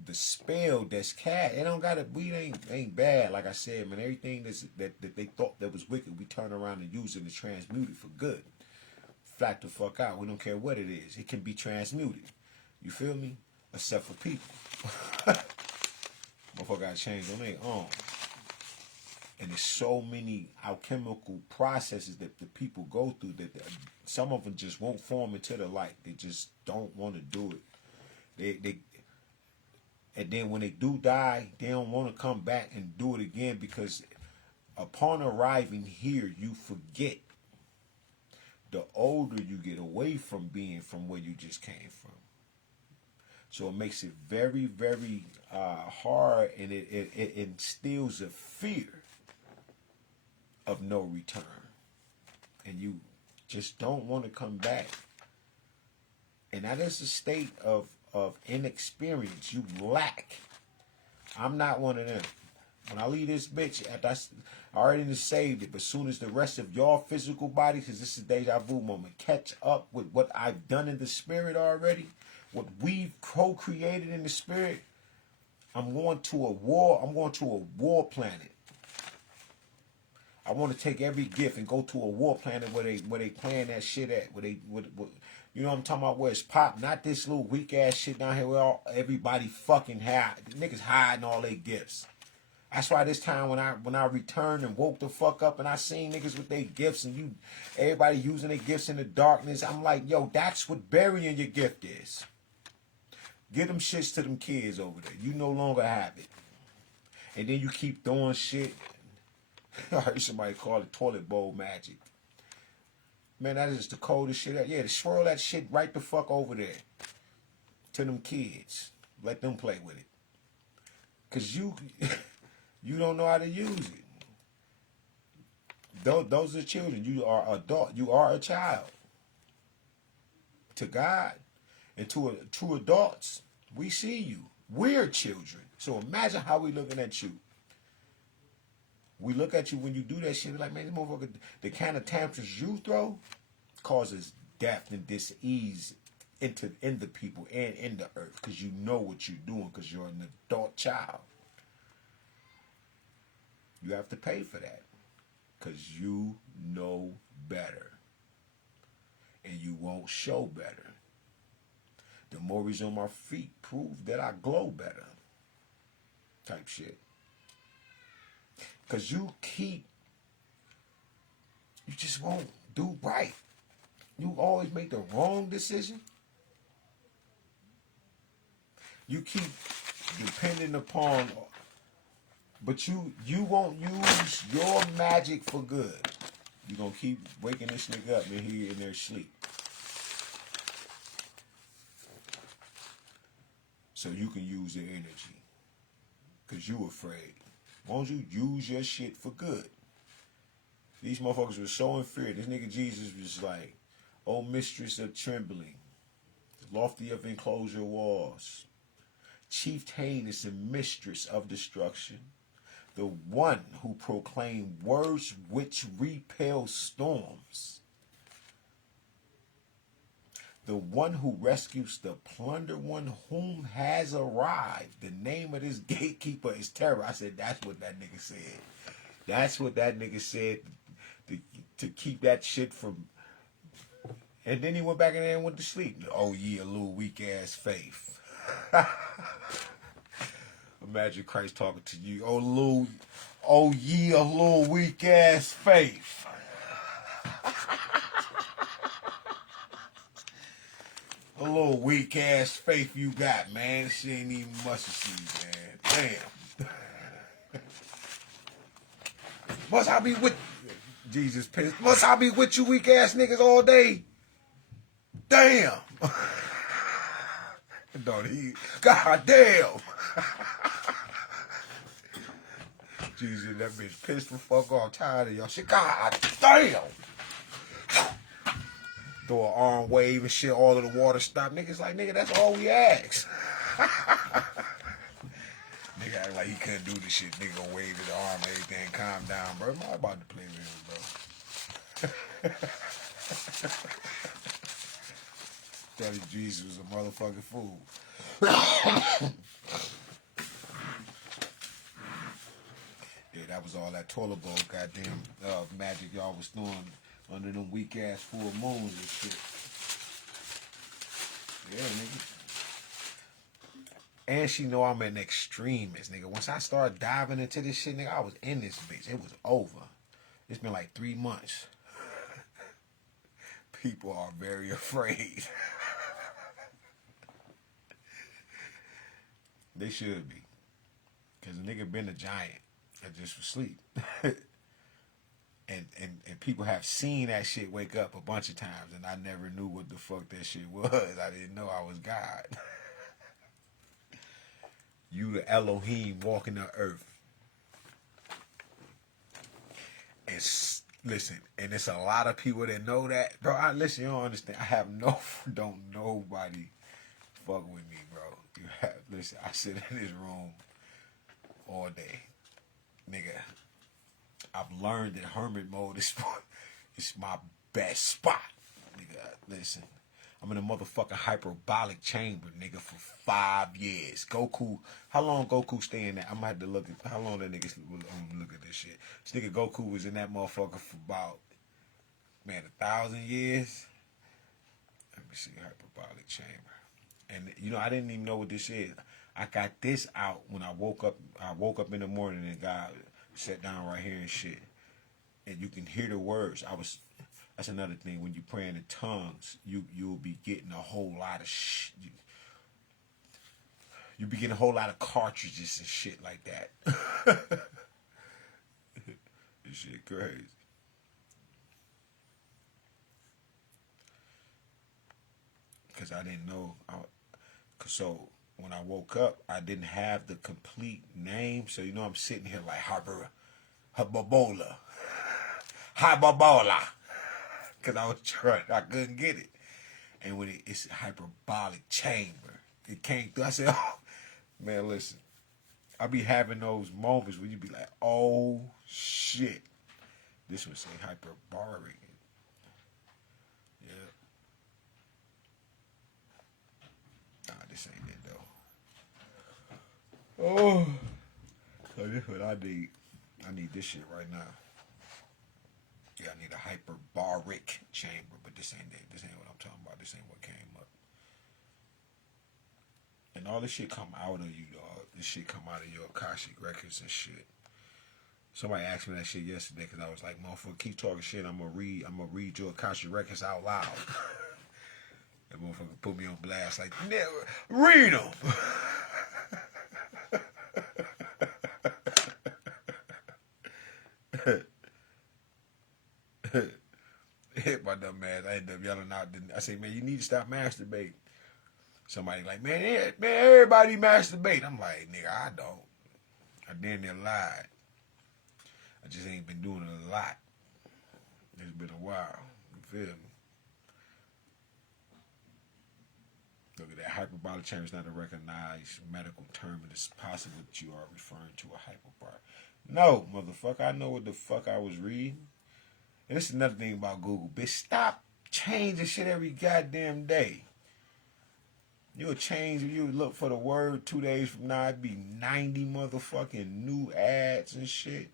the spell that's cast. It don't gotta, weed ain't bad. Like I said, man, everything that they thought that was wicked, we turn around and use it and transmute it for good. Flat the fuck out. We don't care what it is. It can be transmuted. You feel me? Except for people. Motherfucker gotta change on their own. And there's so many alchemical processes that the people go through that some of them just won't form into the light. They just don't want to do it. And then when they do die, they don't want to come back and do it again because upon arriving here, you forget. The older you get away from being from where you just came from. So it makes it very, very hard, and it instills a fear of no return. And you just don't want to come back. And that is a state of inexperience. You lack. I'm not one of them. When I leave this bitch, I already saved it, but soon as the rest of your physical body, because this is deja vu moment, catch up with what I've done in the spirit already, what we've co-created in the spirit, I'm going to a war planet. I want to take every gift and go to a war planet where they playing that shit at, where you know what I'm talking about, where it's pop, not this little weak ass shit down here where everybody fucking niggas hiding all their gifts. That's why this time when I returned and woke the fuck up and I seen niggas with their gifts and everybody using their gifts in the darkness, I'm like, yo, that's what burying your gift is. Give them shits to them kids over there. You no longer have it. And then you keep throwing shit. I heard somebody call it toilet bowl magic. Man, that is the coldest shit. Yeah, to swirl that shit right the fuck over there. To them kids. Let them play with it. Because you don't know how to use it. Those are children. You are adult. You are a child. To God and to true adults, we see you. We're children. So imagine how we looking at you. We look at you when you do that shit, we're like, man, this motherfucker, the kind of tantrums you throw causes death and dis-ease in the people and in the earth because you know what you're doing because you're an adult child. You have to pay for that because you know better and you won't show better. The Maury's on my feet prove that I glow better type shit. Because you just won't do right. You always make the wrong decision. You keep depending upon, but you won't use your magic for good. You're going to keep waking this nigga up and he in their sleep. So you can use your energy. Because you afraid. Why don't you use your shit for good? These motherfuckers were so in fear. This nigga Jesus was like, oh, mistress of trembling, lofty of enclosure walls, chief heinous and mistress of destruction, The one who proclaimed words which repel storms. The one who rescues the plunder one whom has arrived. The name of this gatekeeper is terror. I said, that's what that nigga said. That's what that nigga said to keep that shit from. And then he went back in there and went to sleep. Oh, yeah, a little weak ass faith. Imagine Christ talking to you. Oh, ye a little weak ass faith. A little weak ass faith you got, man. She ain't even mustard seed, man. Damn. Must I be with Jesus pissed? Must I be with you weak ass niggas all day? Damn. God damn. Jesus, that bitch pissed the fuck off. Tired of y'all shit. God damn. Throw an arm wave and shit, all of the water stop. Niggas like, nigga, that's all we ask. Nigga act like he couldn't do this shit. Nigga gonna wave his arm, everything, calm down, bro. I'm not about to play with him, bro. Tell you Jesus was a motherfucking fool. Yeah, that was all that toilet bowl goddamn magic y'all was throwing under them weak ass full moons and shit. Yeah, nigga. And she know I'm an extremist, nigga. Once I started diving into this shit, nigga, I was in this bitch. It was over. It's been like 3 months. People are very afraid. They should be. Because the nigga been a giant. I just was asleep. And people have seen that shit wake up a bunch of times, and I never knew what the fuck that shit was. I didn't know I was God. You the Elohim walking the earth. And listen, and it's a lot of people that know that. Bro, listen, you don't understand. I have don't nobody fuck with me, bro. Listen, I sit in this room all day. Nigga, I've learned that hermit mode is my best spot. Nigga, listen. I'm in a motherfucking hyperbolic chamber, nigga, for 5 years. Goku, how long Goku stay in that? I'm gonna have to look at how long that nigga look at this shit. This nigga Goku was in that motherfucker for about 1,000 years. Let me see, hyperbolic chamber. And you know, I didn't even know what this is. I got this out when I woke up. I woke up in the morning and God sat down right here and shit. And you can hear the words. That's another thing. When you praying in tongues, you'll be getting a whole lot of shit. You be getting a whole lot of cartridges and shit like that. This shit crazy. Because I didn't know. So when I woke up, I didn't have the complete name. So you know I'm sitting here like Hababola. Because I was trying, I couldn't get it. And when it's a hyperbolic chamber, it came through. I said, oh, man, listen. I be having those moments where you be like, oh, shit. This one say hyperbolic. Yeah. Nah, this ain't it, though. Oh. So this is what I need. I need this shit right now. Yeah, I need a hyperbaric chamber, but this ain't it. This ain't what I'm talking about. This ain't what came up. And all this shit come out of you, dog. This shit come out of your Akashic records and shit. Somebody asked me that shit yesterday because I was like, motherfucker, keep talking shit. I'm gonna read your Akashic records out loud. That motherfucker put me on blast like, never read them. Hit my dumb ass. I ended up yelling out. I say, man, you need to stop masturbating. Somebody like, man, everybody masturbate. I'm like, nigga, I don't. I damn near lied. I just ain't been doing it a lot. It's been a while. You feel me? Look at that. Hyperbolic chamber is not a recognized medical term. It is possible that you are referring to a hyperbolic. No, motherfucker. I know what the fuck I was reading. And this is another thing about Google. Bitch, stop changing shit every goddamn day. You'll change, you look for the word 2 days from now, it'd be 90 motherfucking new ads and shit.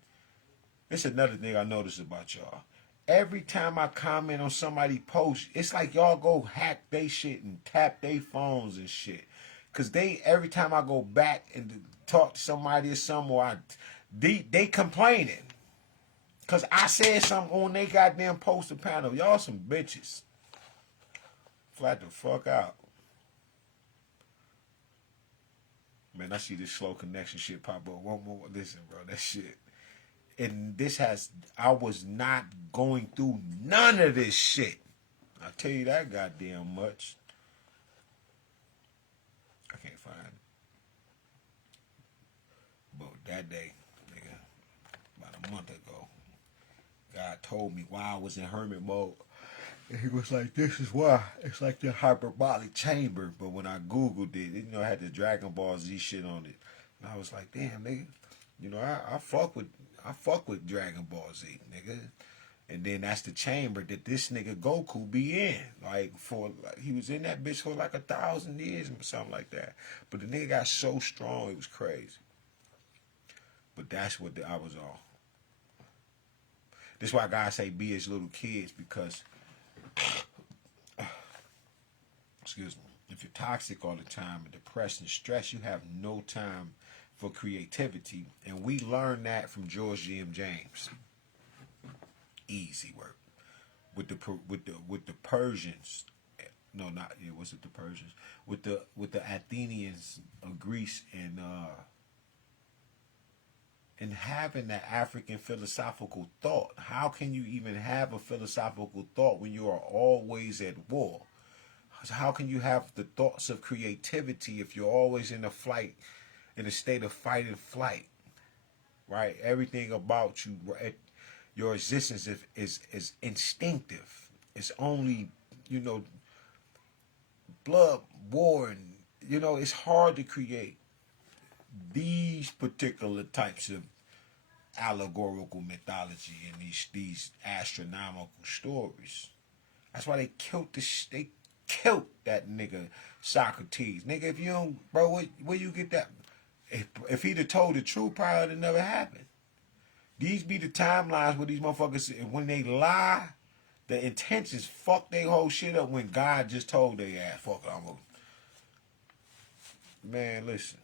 It's another thing I noticed about y'all. Every time I comment on somebody post, it's like y'all go hack they shit and tap they phones and shit. Cause every time I go back and talk to somebody or something, or they complaining. Cause I said something on they goddamn poster panel. Y'all some bitches. Flat the fuck out. Man, I see this slow connection shit pop up. One more. Listen, bro, that shit. And I was not going through none of this shit. I tell you that goddamn much. I can't find it. But that day, nigga, about a month ago, God told me why I was in hermit mode. And he was like, this is why. It's like the hyperbolic chamber. But when I Googled it, it had the Dragon Ball Z shit on it. And I was like, damn, nigga. I fuck with Dragon Ball Z, nigga. And then that's the chamber that this nigga Goku be in. He was in that bitch for like 1,000 years or something like that. But the nigga got so strong, it was crazy. But that's what I was on. This is why God say be as little kids, because excuse me, if you're toxic all the time and depressed and stressed, you have no time for creativity. And we learned that from George G.M. James. Easy work. With the Persians. No, not yeah, was it the Persians? With the Athenians of Greece and having that African philosophical thought. How can you even have a philosophical thought when you are always at war? How can you have the thoughts of creativity if you're always in a state of fight and flight? Right? Everything about you, your existence is instinctive. It's only, blood, war, and, it's hard to create these particular types of allegorical mythology and these astronomical stories. That's why they killed that nigga Socrates. Nigga, if you don't, bro, where you get that? If he'd have told the truth, probably would have never happened. These be the timelines where these motherfuckers, when they lie, the intentions fuck they whole shit up when God just told they ass, fuck it, man, listen.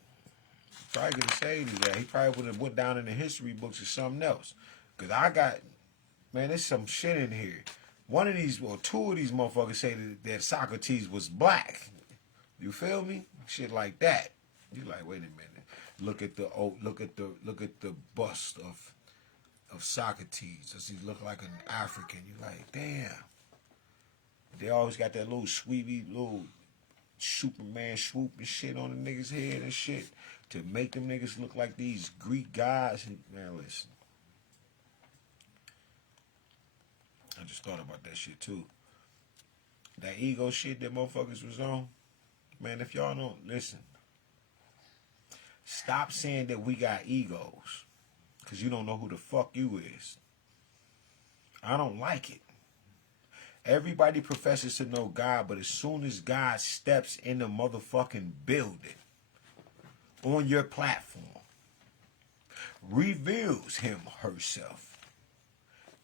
Probably could have saved his ass. He probably would have went down in the history books or something else. Because there's some shit in here. One of these, or two of these motherfuckers say that Socrates was black. You feel me? Shit like that. You like, wait a minute. Look at the bust of Socrates. Does he look like an African? You like, damn. They always got that little sweepy, little Superman swoop and shit on the niggas' head and shit to make them niggas look like these Greek gods. Man, listen. I just thought about that shit too. That ego shit that motherfuckers was on. Man, if y'all don't listen, stop saying that we got egos. Because you don't know who the fuck you is. I don't like it. Everybody professes to know God, but as soon as God steps in the motherfucking building, on your platform, reveals him herself,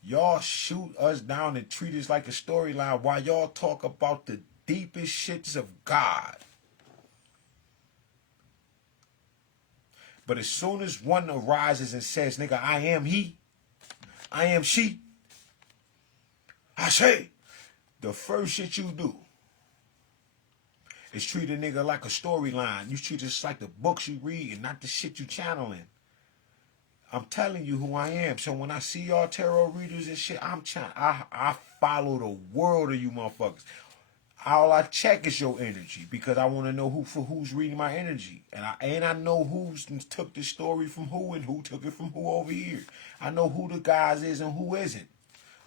y'all shoot us down and treat us like a storyline while y'all talk about the deepest shits of God. But as soon as one arises and says, nigga, I am he, I am she, I say, the first shit you do is treat a nigga like a storyline. You treat us like the books you read and not the shit you channeling. I'm telling you who I am. So when I see y'all tarot readers and shit, I follow the world of you motherfuckers. All I check is your energy because I want to know who's reading my energy, and I know who's took the story from who and who took it from who over here. I know who the guys is and who isn't.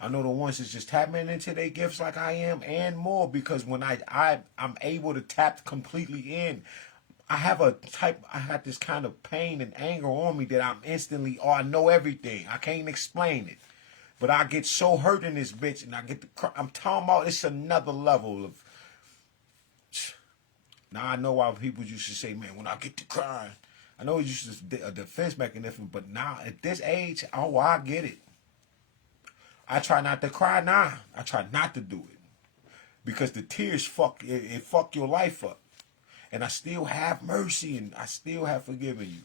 I know the ones that's just tapping into their gifts like I am and more, because when I'm able to tap completely in, I have this kind of pain and anger on me that I'm instantly, oh, I know everything. I can't explain it. But I get so hurt in this bitch, and I get I'm talking about, it's another level of. Now I know why people used to say, man, when I get to crying, I know it's just a defense mechanism, but now at this age, oh, I get it. I try not to cry now. I try not to do it. Because the tears fuck your life up. And I still have mercy and I still have forgiven you.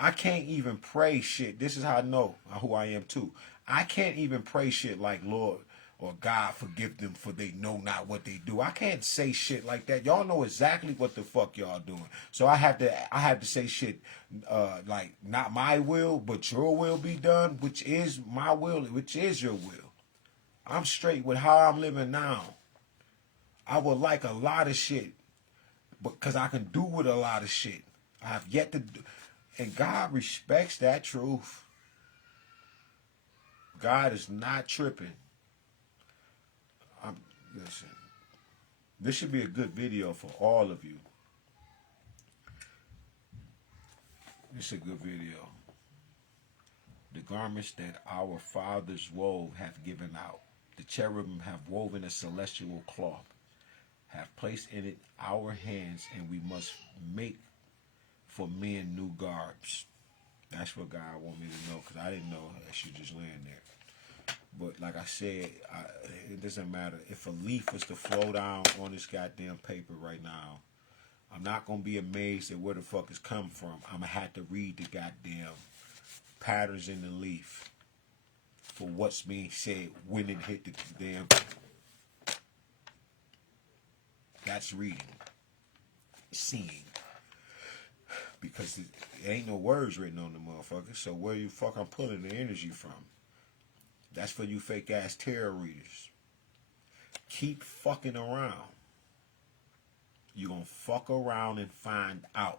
I can't even pray shit. This is how I know who I am too. I can't even pray shit like Lord or God forgive them for they know not what they do. I can't say shit like that. Y'all know exactly what the fuck y'all doing. So I have to say shit like not my will, but your will be done, which is my will, which is your will. I'm straight with how I'm living now. I would like a lot of shit, because I can do with a lot of shit. I have yet to do. And God respects that truth. God is not tripping. Listen, this should be a good video for all of you. This is a good video. The garments that our fathers wove have given out. The cherubim have woven a celestial cloth, have placed in it our hands, and we must make for men new garbs. That's what God want me to know, because I didn't know I should just land there. But like I said, it doesn't matter. If a leaf was to flow down on this goddamn paper right now, I'm not going to be amazed at where the fuck it's come from. I'm going to have to read the goddamn patterns in the leaf for what's being said when it hit the damn. That's reading. Seeing. Because there ain't no words written on the motherfucker. So where you fuck I'm pulling the energy from? That's for you fake ass tarot readers. Keep fucking around. You're going to fuck around and find out.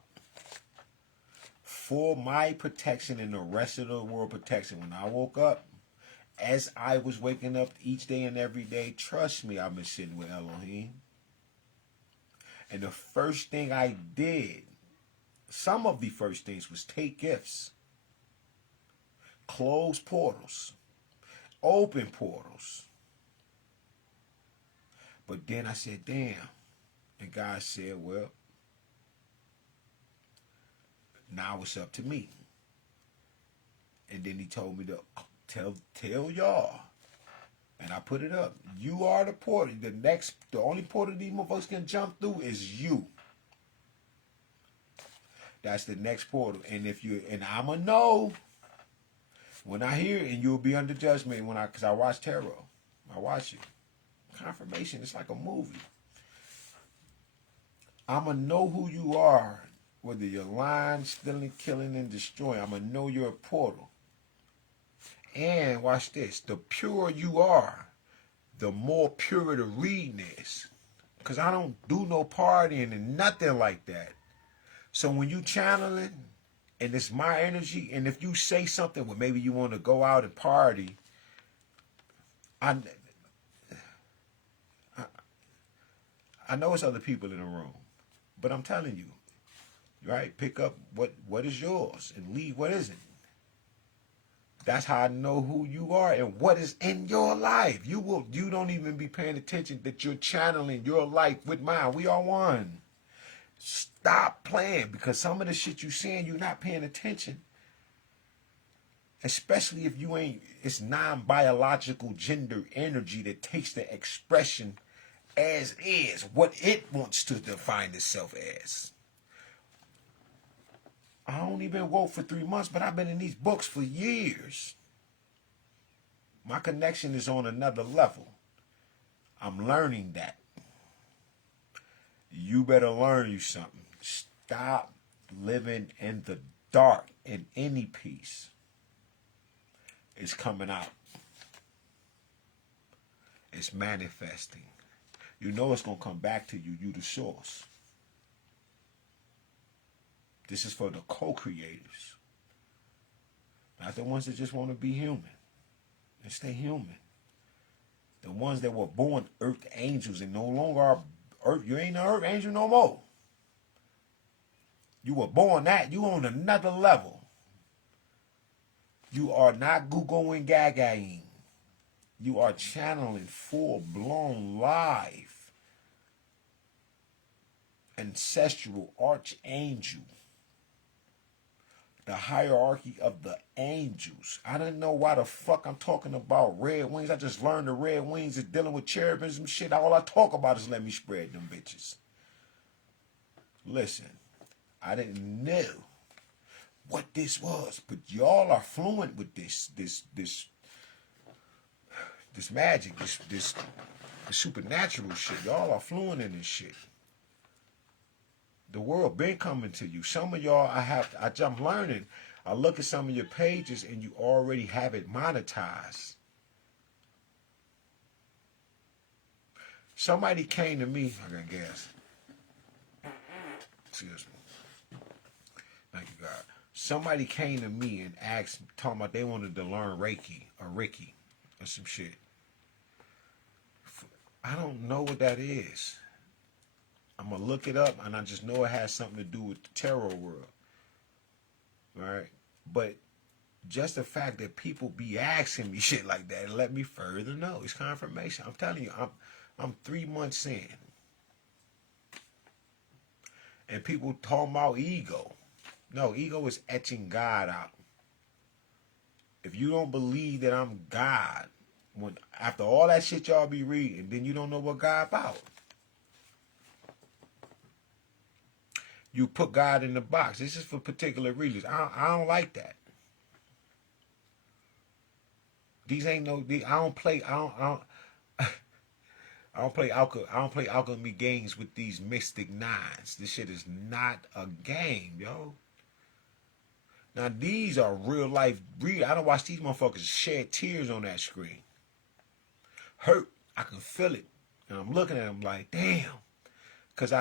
For my protection and the rest of the world protection, when I woke up, as I was waking up each day and every day, trust me, I've been sitting with Elohim. And the first thing I did, some of the first things, was take gifts. Close portals. Open portals. But then I said, damn. And God said, well, now it's up to me. And then he told me to tell y'all. And I put it up. You are the portal. The only portal these motherfuckers can jump through is you. That's the next portal. And I'ma know when I hear it, and you'll be under judgment because I watch tarot. I watch it. Confirmation, it's like a movie. I'ma know who you are, whether you're lying, stealing, killing, and destroying. I'ma know you're a portal. And watch this, the purer you are, the more pure the reading is. Because I don't do no partying and nothing like that. So when you channeling, and it's my energy, and if you say something where maybe you want to go out and party, I know it's other people in the room, but I'm telling you, right? Pick up what is yours and leave what isn't. That's how I know who you are and what is in your life. You don't even be paying attention that you're channeling your life with mine. We are one. Stop playing, because some of the shit you saying, you're not paying attention. Especially if it's non-biological gender energy that takes the expression as is, what it wants to define itself as. I only been woke for 3 months, but I've been in these books for years. My connection is on another level. I'm learning that. You better learn you something. Stop living in the dark, in any peace. It's coming out. It's manifesting. You know it's going to come back to you. You the source. This is for the co-creators. Not the ones that just want to be human. And stay human. The ones that were born earth angels and no longer are earth. You ain't an earth angel no more. You were born that. You on another level. You are not Gugu and Gagaing. You are channeling full-blown live ancestral archangel. The hierarchy of the angels. I didn't know why the fuck I'm talking about red wings. I just learned the red wings is dealing with cherubims and shit. All I talk about is let me spread them bitches. Listen, I didn't know what this was, but y'all are fluent with this magic, this supernatural shit. Y'all are fluent in this shit. The world been coming to you. Some of y'all, I'm learning. I look at some of your pages and you already have it monetized. Somebody came to me. I got gas. Excuse me. Thank you, God. Somebody came to me and asked, talking about they wanted to learn Reiki or Ricky or some shit. I don't know what that is. I'm going to look it up, and I just know it has something to do with the tarot world. Right? But just the fact that people be asking me shit like that, let me further know. It's confirmation. I'm telling you, I'm 3 months in. And people talking about ego. No, ego is etching God out. If you don't believe that I'm God, when after all that shit y'all be reading, then you don't know what God about. You put God in the box. This is for particular reasons. I don't like that. These ain't no. I don't play. I don't play alchemy games with these mystic nines. This shit is not a game, yo. Now these are real life. I don't watch these motherfuckers shed tears on that screen. Hurt. I can feel it, and I'm looking at them like, damn. Cause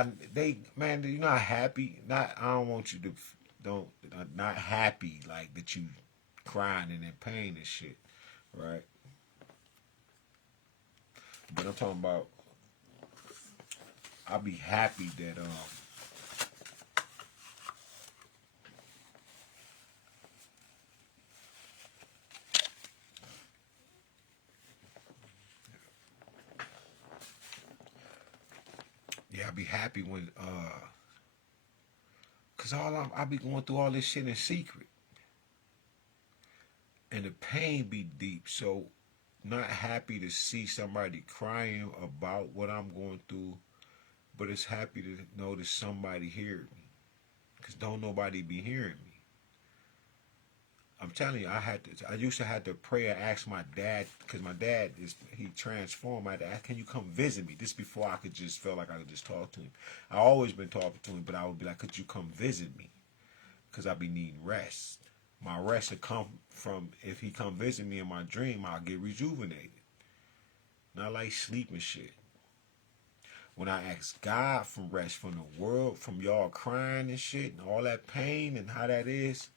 man, you're not happy. I don't want you to not happy like that you crying and in pain and shit, right? But I'm talking about I'll be happy that I'll be happy when cause I'll be going through all this shit in secret. And the pain be deep, so not happy to see somebody crying about what I'm going through, but it's happy to know that somebody heard me. Cause don't nobody be hearing me. I'm telling you, I used to have to pray and ask my dad, because my dad he transformed. I had to ask, can you come visit me? This before I could just feel like I could just talk to him. I always been talking to him, but I would be like, could you come visit me? Because I be needing rest. My rest would come from, if he come visit me in my dream, I'll get rejuvenated. Not like sleep and shit. When I ask God for rest from the world, from y'all crying and shit, and all that pain and how that is,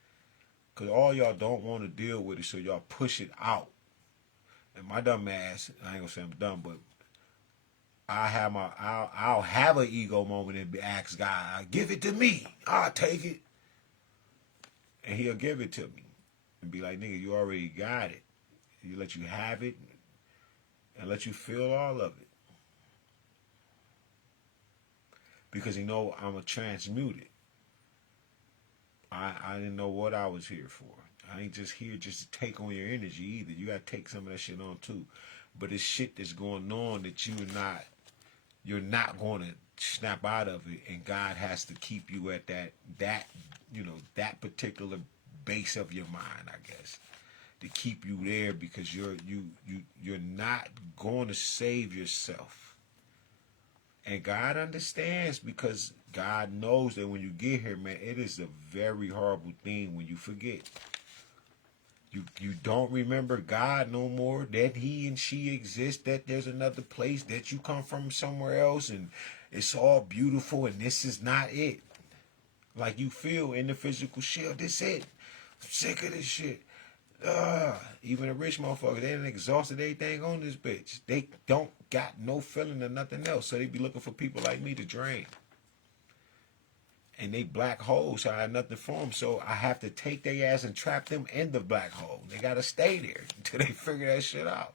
because all y'all don't want to deal with it, so y'all push it out. And my dumb ass, I ain't gonna say I'm dumb, but I'll have an ego moment and ask God, give it to me. I'll take it. And he'll give it to me. And be like, nigga, you already got it. He let you have it and let you feel all of it. Because he know I'm a transmute it. I didn't know what I was here for. I ain't just here just to take on your energy either. You gotta take some of that shit on too. But it's shit that's going on that you're not gonna snap out of it, and God has to keep you at that particular base of your mind, I guess, to keep you there, because you're not going to save yourself. And God understands, because God knows that when you get here, man, it is a very horrible thing when you forget. You don't remember God no more, that he and she exist, that there's another place, that you come from somewhere else, and it's all beautiful, and this is not it. Like you feel in the physical shell, this it. I'm sick of this shit. Even the rich motherfuckers, they done exhausted everything on this bitch. They don't got no feeling or nothing else. So they be looking for people like me to drain. And they black holes, so I have nothing for them. So I have to take their ass and trap them in the black hole. They got to stay there until they figure that shit out.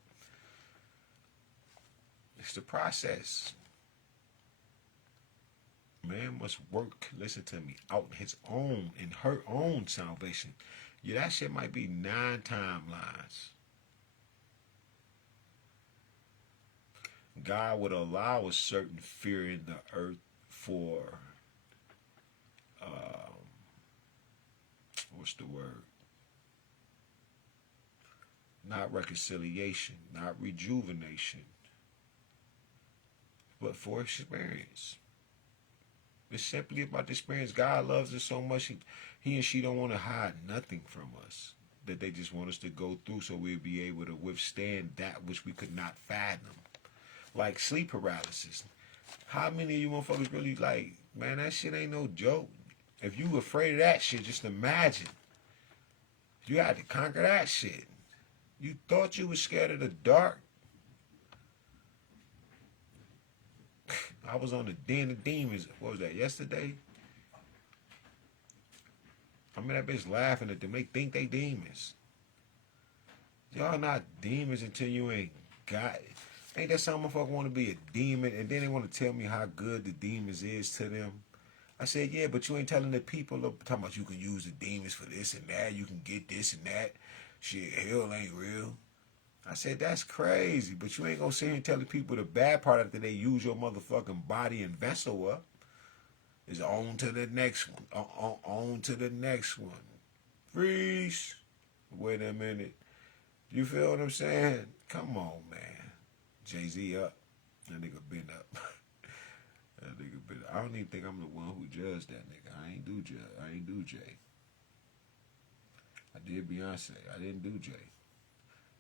It's the process. Man must work, listen to me, out his own and her own salvation. Yeah, that shit might be 9 timelines. God would allow a certain fear in the earth for, what's the word? Not reconciliation, not rejuvenation, but for experience. It's simply about the experience. God loves us so much, he and she don't want to hide nothing from us. That they just want us to go through so we'll be able to withstand that which we could not fathom. Like sleep paralysis. How many of you motherfuckers really like, man, that shit ain't no joke. If you afraid of that shit, just imagine. You had to conquer that shit. You thought you was scared of the dark? I was on the Den of Demons. What was that, yesterday? I mean, that bitch laughing at them. They think they demons. Y'all not demons until you ain't got it. Ain't that some motherfucker want to be a demon and then they want to tell me how good the demons is to them? I said, yeah, but you ain't telling the people, talking about you can use the demons for this and that. You can get this and that. Shit, hell ain't real. I said, that's crazy, but you ain't gonna sit here and tell the people the bad part after they use your motherfucking body and vessel up. Is on to the next one. On to the next one. Freeze. Wait a minute. You feel what I'm saying? Come on, man. Jay-Z up. That nigga been up. That nigga been up. I don't even think I'm the one who judged that nigga. I ain't do Jay. I did Beyonce. I didn't do Jay.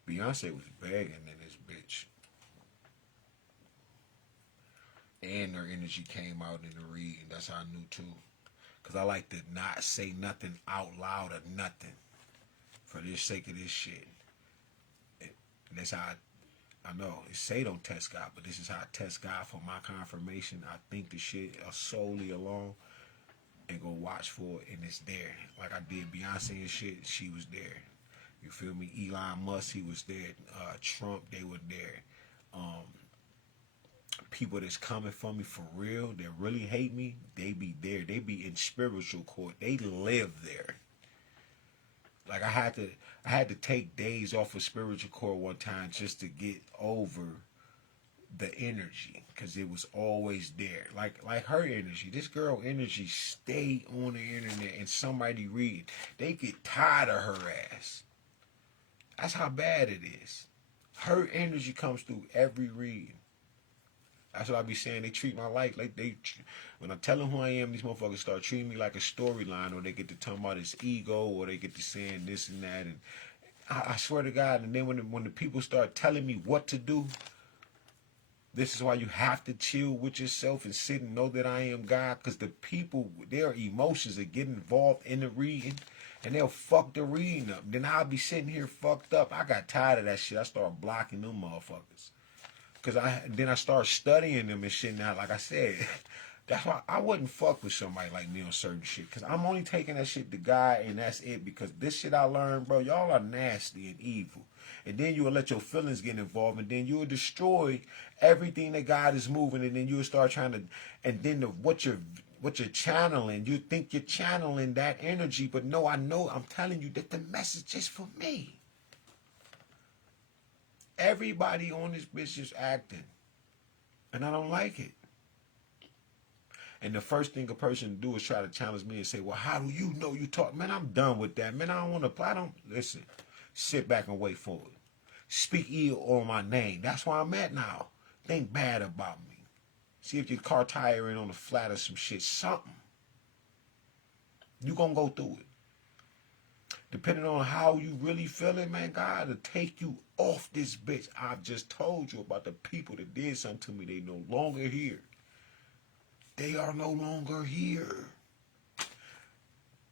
Beyonce was begging in this bitch. And her energy came out in the reading. That's how I knew too. Because I like to not say nothing out loud or nothing. For the sake of this shit. And that's how I know. It say don't test God, but this is how I test God for my confirmation. I think the shit solely alone and go watch for it and it's there. Like I did Beyonce and shit, she was there. You feel me? Elon Musk, he was there. Trump, they were there. People that's coming for me for real, that really hate me, they be there. They be in spiritual court. They live there. Like I had to take days off of spiritual court one time just to get over the energy, because it was always there. Like her energy. This girl energy stayed on the internet and somebody read. They get tired of her ass. That's how bad it is. Her energy comes through every reading. That's what I be saying. They treat my life like when I tell them who I am, these motherfuckers start treating me like a storyline, or they get to talking about his ego, or they get to saying this and that. And I swear to God, and then when the people start telling me what to do, this is why you have to chill with yourself and sit and know that I am God, because the people, their emotions are getting involved in the reading, and they'll fuck the reading up. Then I'll be sitting here fucked up. I got tired of that shit. I started blocking them motherfuckers. Because then I start studying them and shit now. Like I said, that's why I wouldn't fuck with somebody like me on certain shit. Because I'm only taking that shit to God and that's it. Because this shit I learned, bro, y'all are nasty and evil. And then you will let your feelings get involved. And then you will destroy everything that God is moving. And then you will start trying to, and then what you're channeling, you think you're channeling that energy. But no, I know, I'm telling you that the message is for me. Everybody on this bitch is acting. And I don't like it. And the first thing a person do is try to challenge me and say, well, how do you know you talk? Man, I'm done with that. Man, I don't want to, listen, sit back and wait for it. Speak ill on my name. That's where I'm at now. Think bad about me. See if your car tire in on the flat or some shit, something. You gonna go through it. Depending on how you really feeling, man, God will take you off this bitch. I've just told you about the people that did something to me. They no longer here. They are no longer here.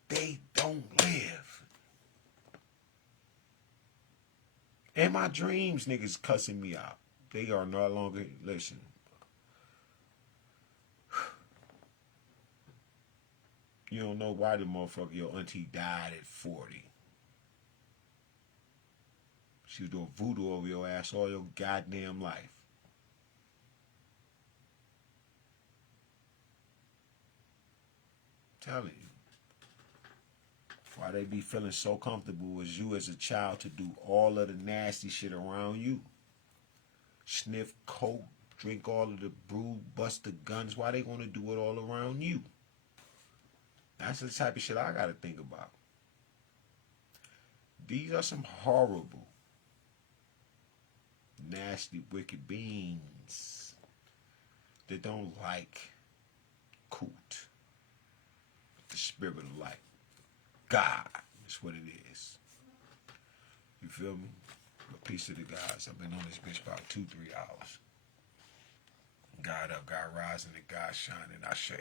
They don't live. In my dreams, niggas cussing me out. They are no longer, listen. You don't know why the motherfucker, your auntie died at 40. She was doing voodoo over your ass all your goddamn life. I'm telling you. Why they be feeling so comfortable with you as a child to do all of the nasty shit around you. Sniff coke, drink all of the brew, bust the guns. Why they want to do it all around you? That's the type of shit I gotta think about. These are some horrible, nasty, wicked beings that don't like Kut, the spirit of light. God is what it is. You feel me? A piece of the gods. I've been on this bitch about 2-3 hours. God up, God rising, and God shining. I say.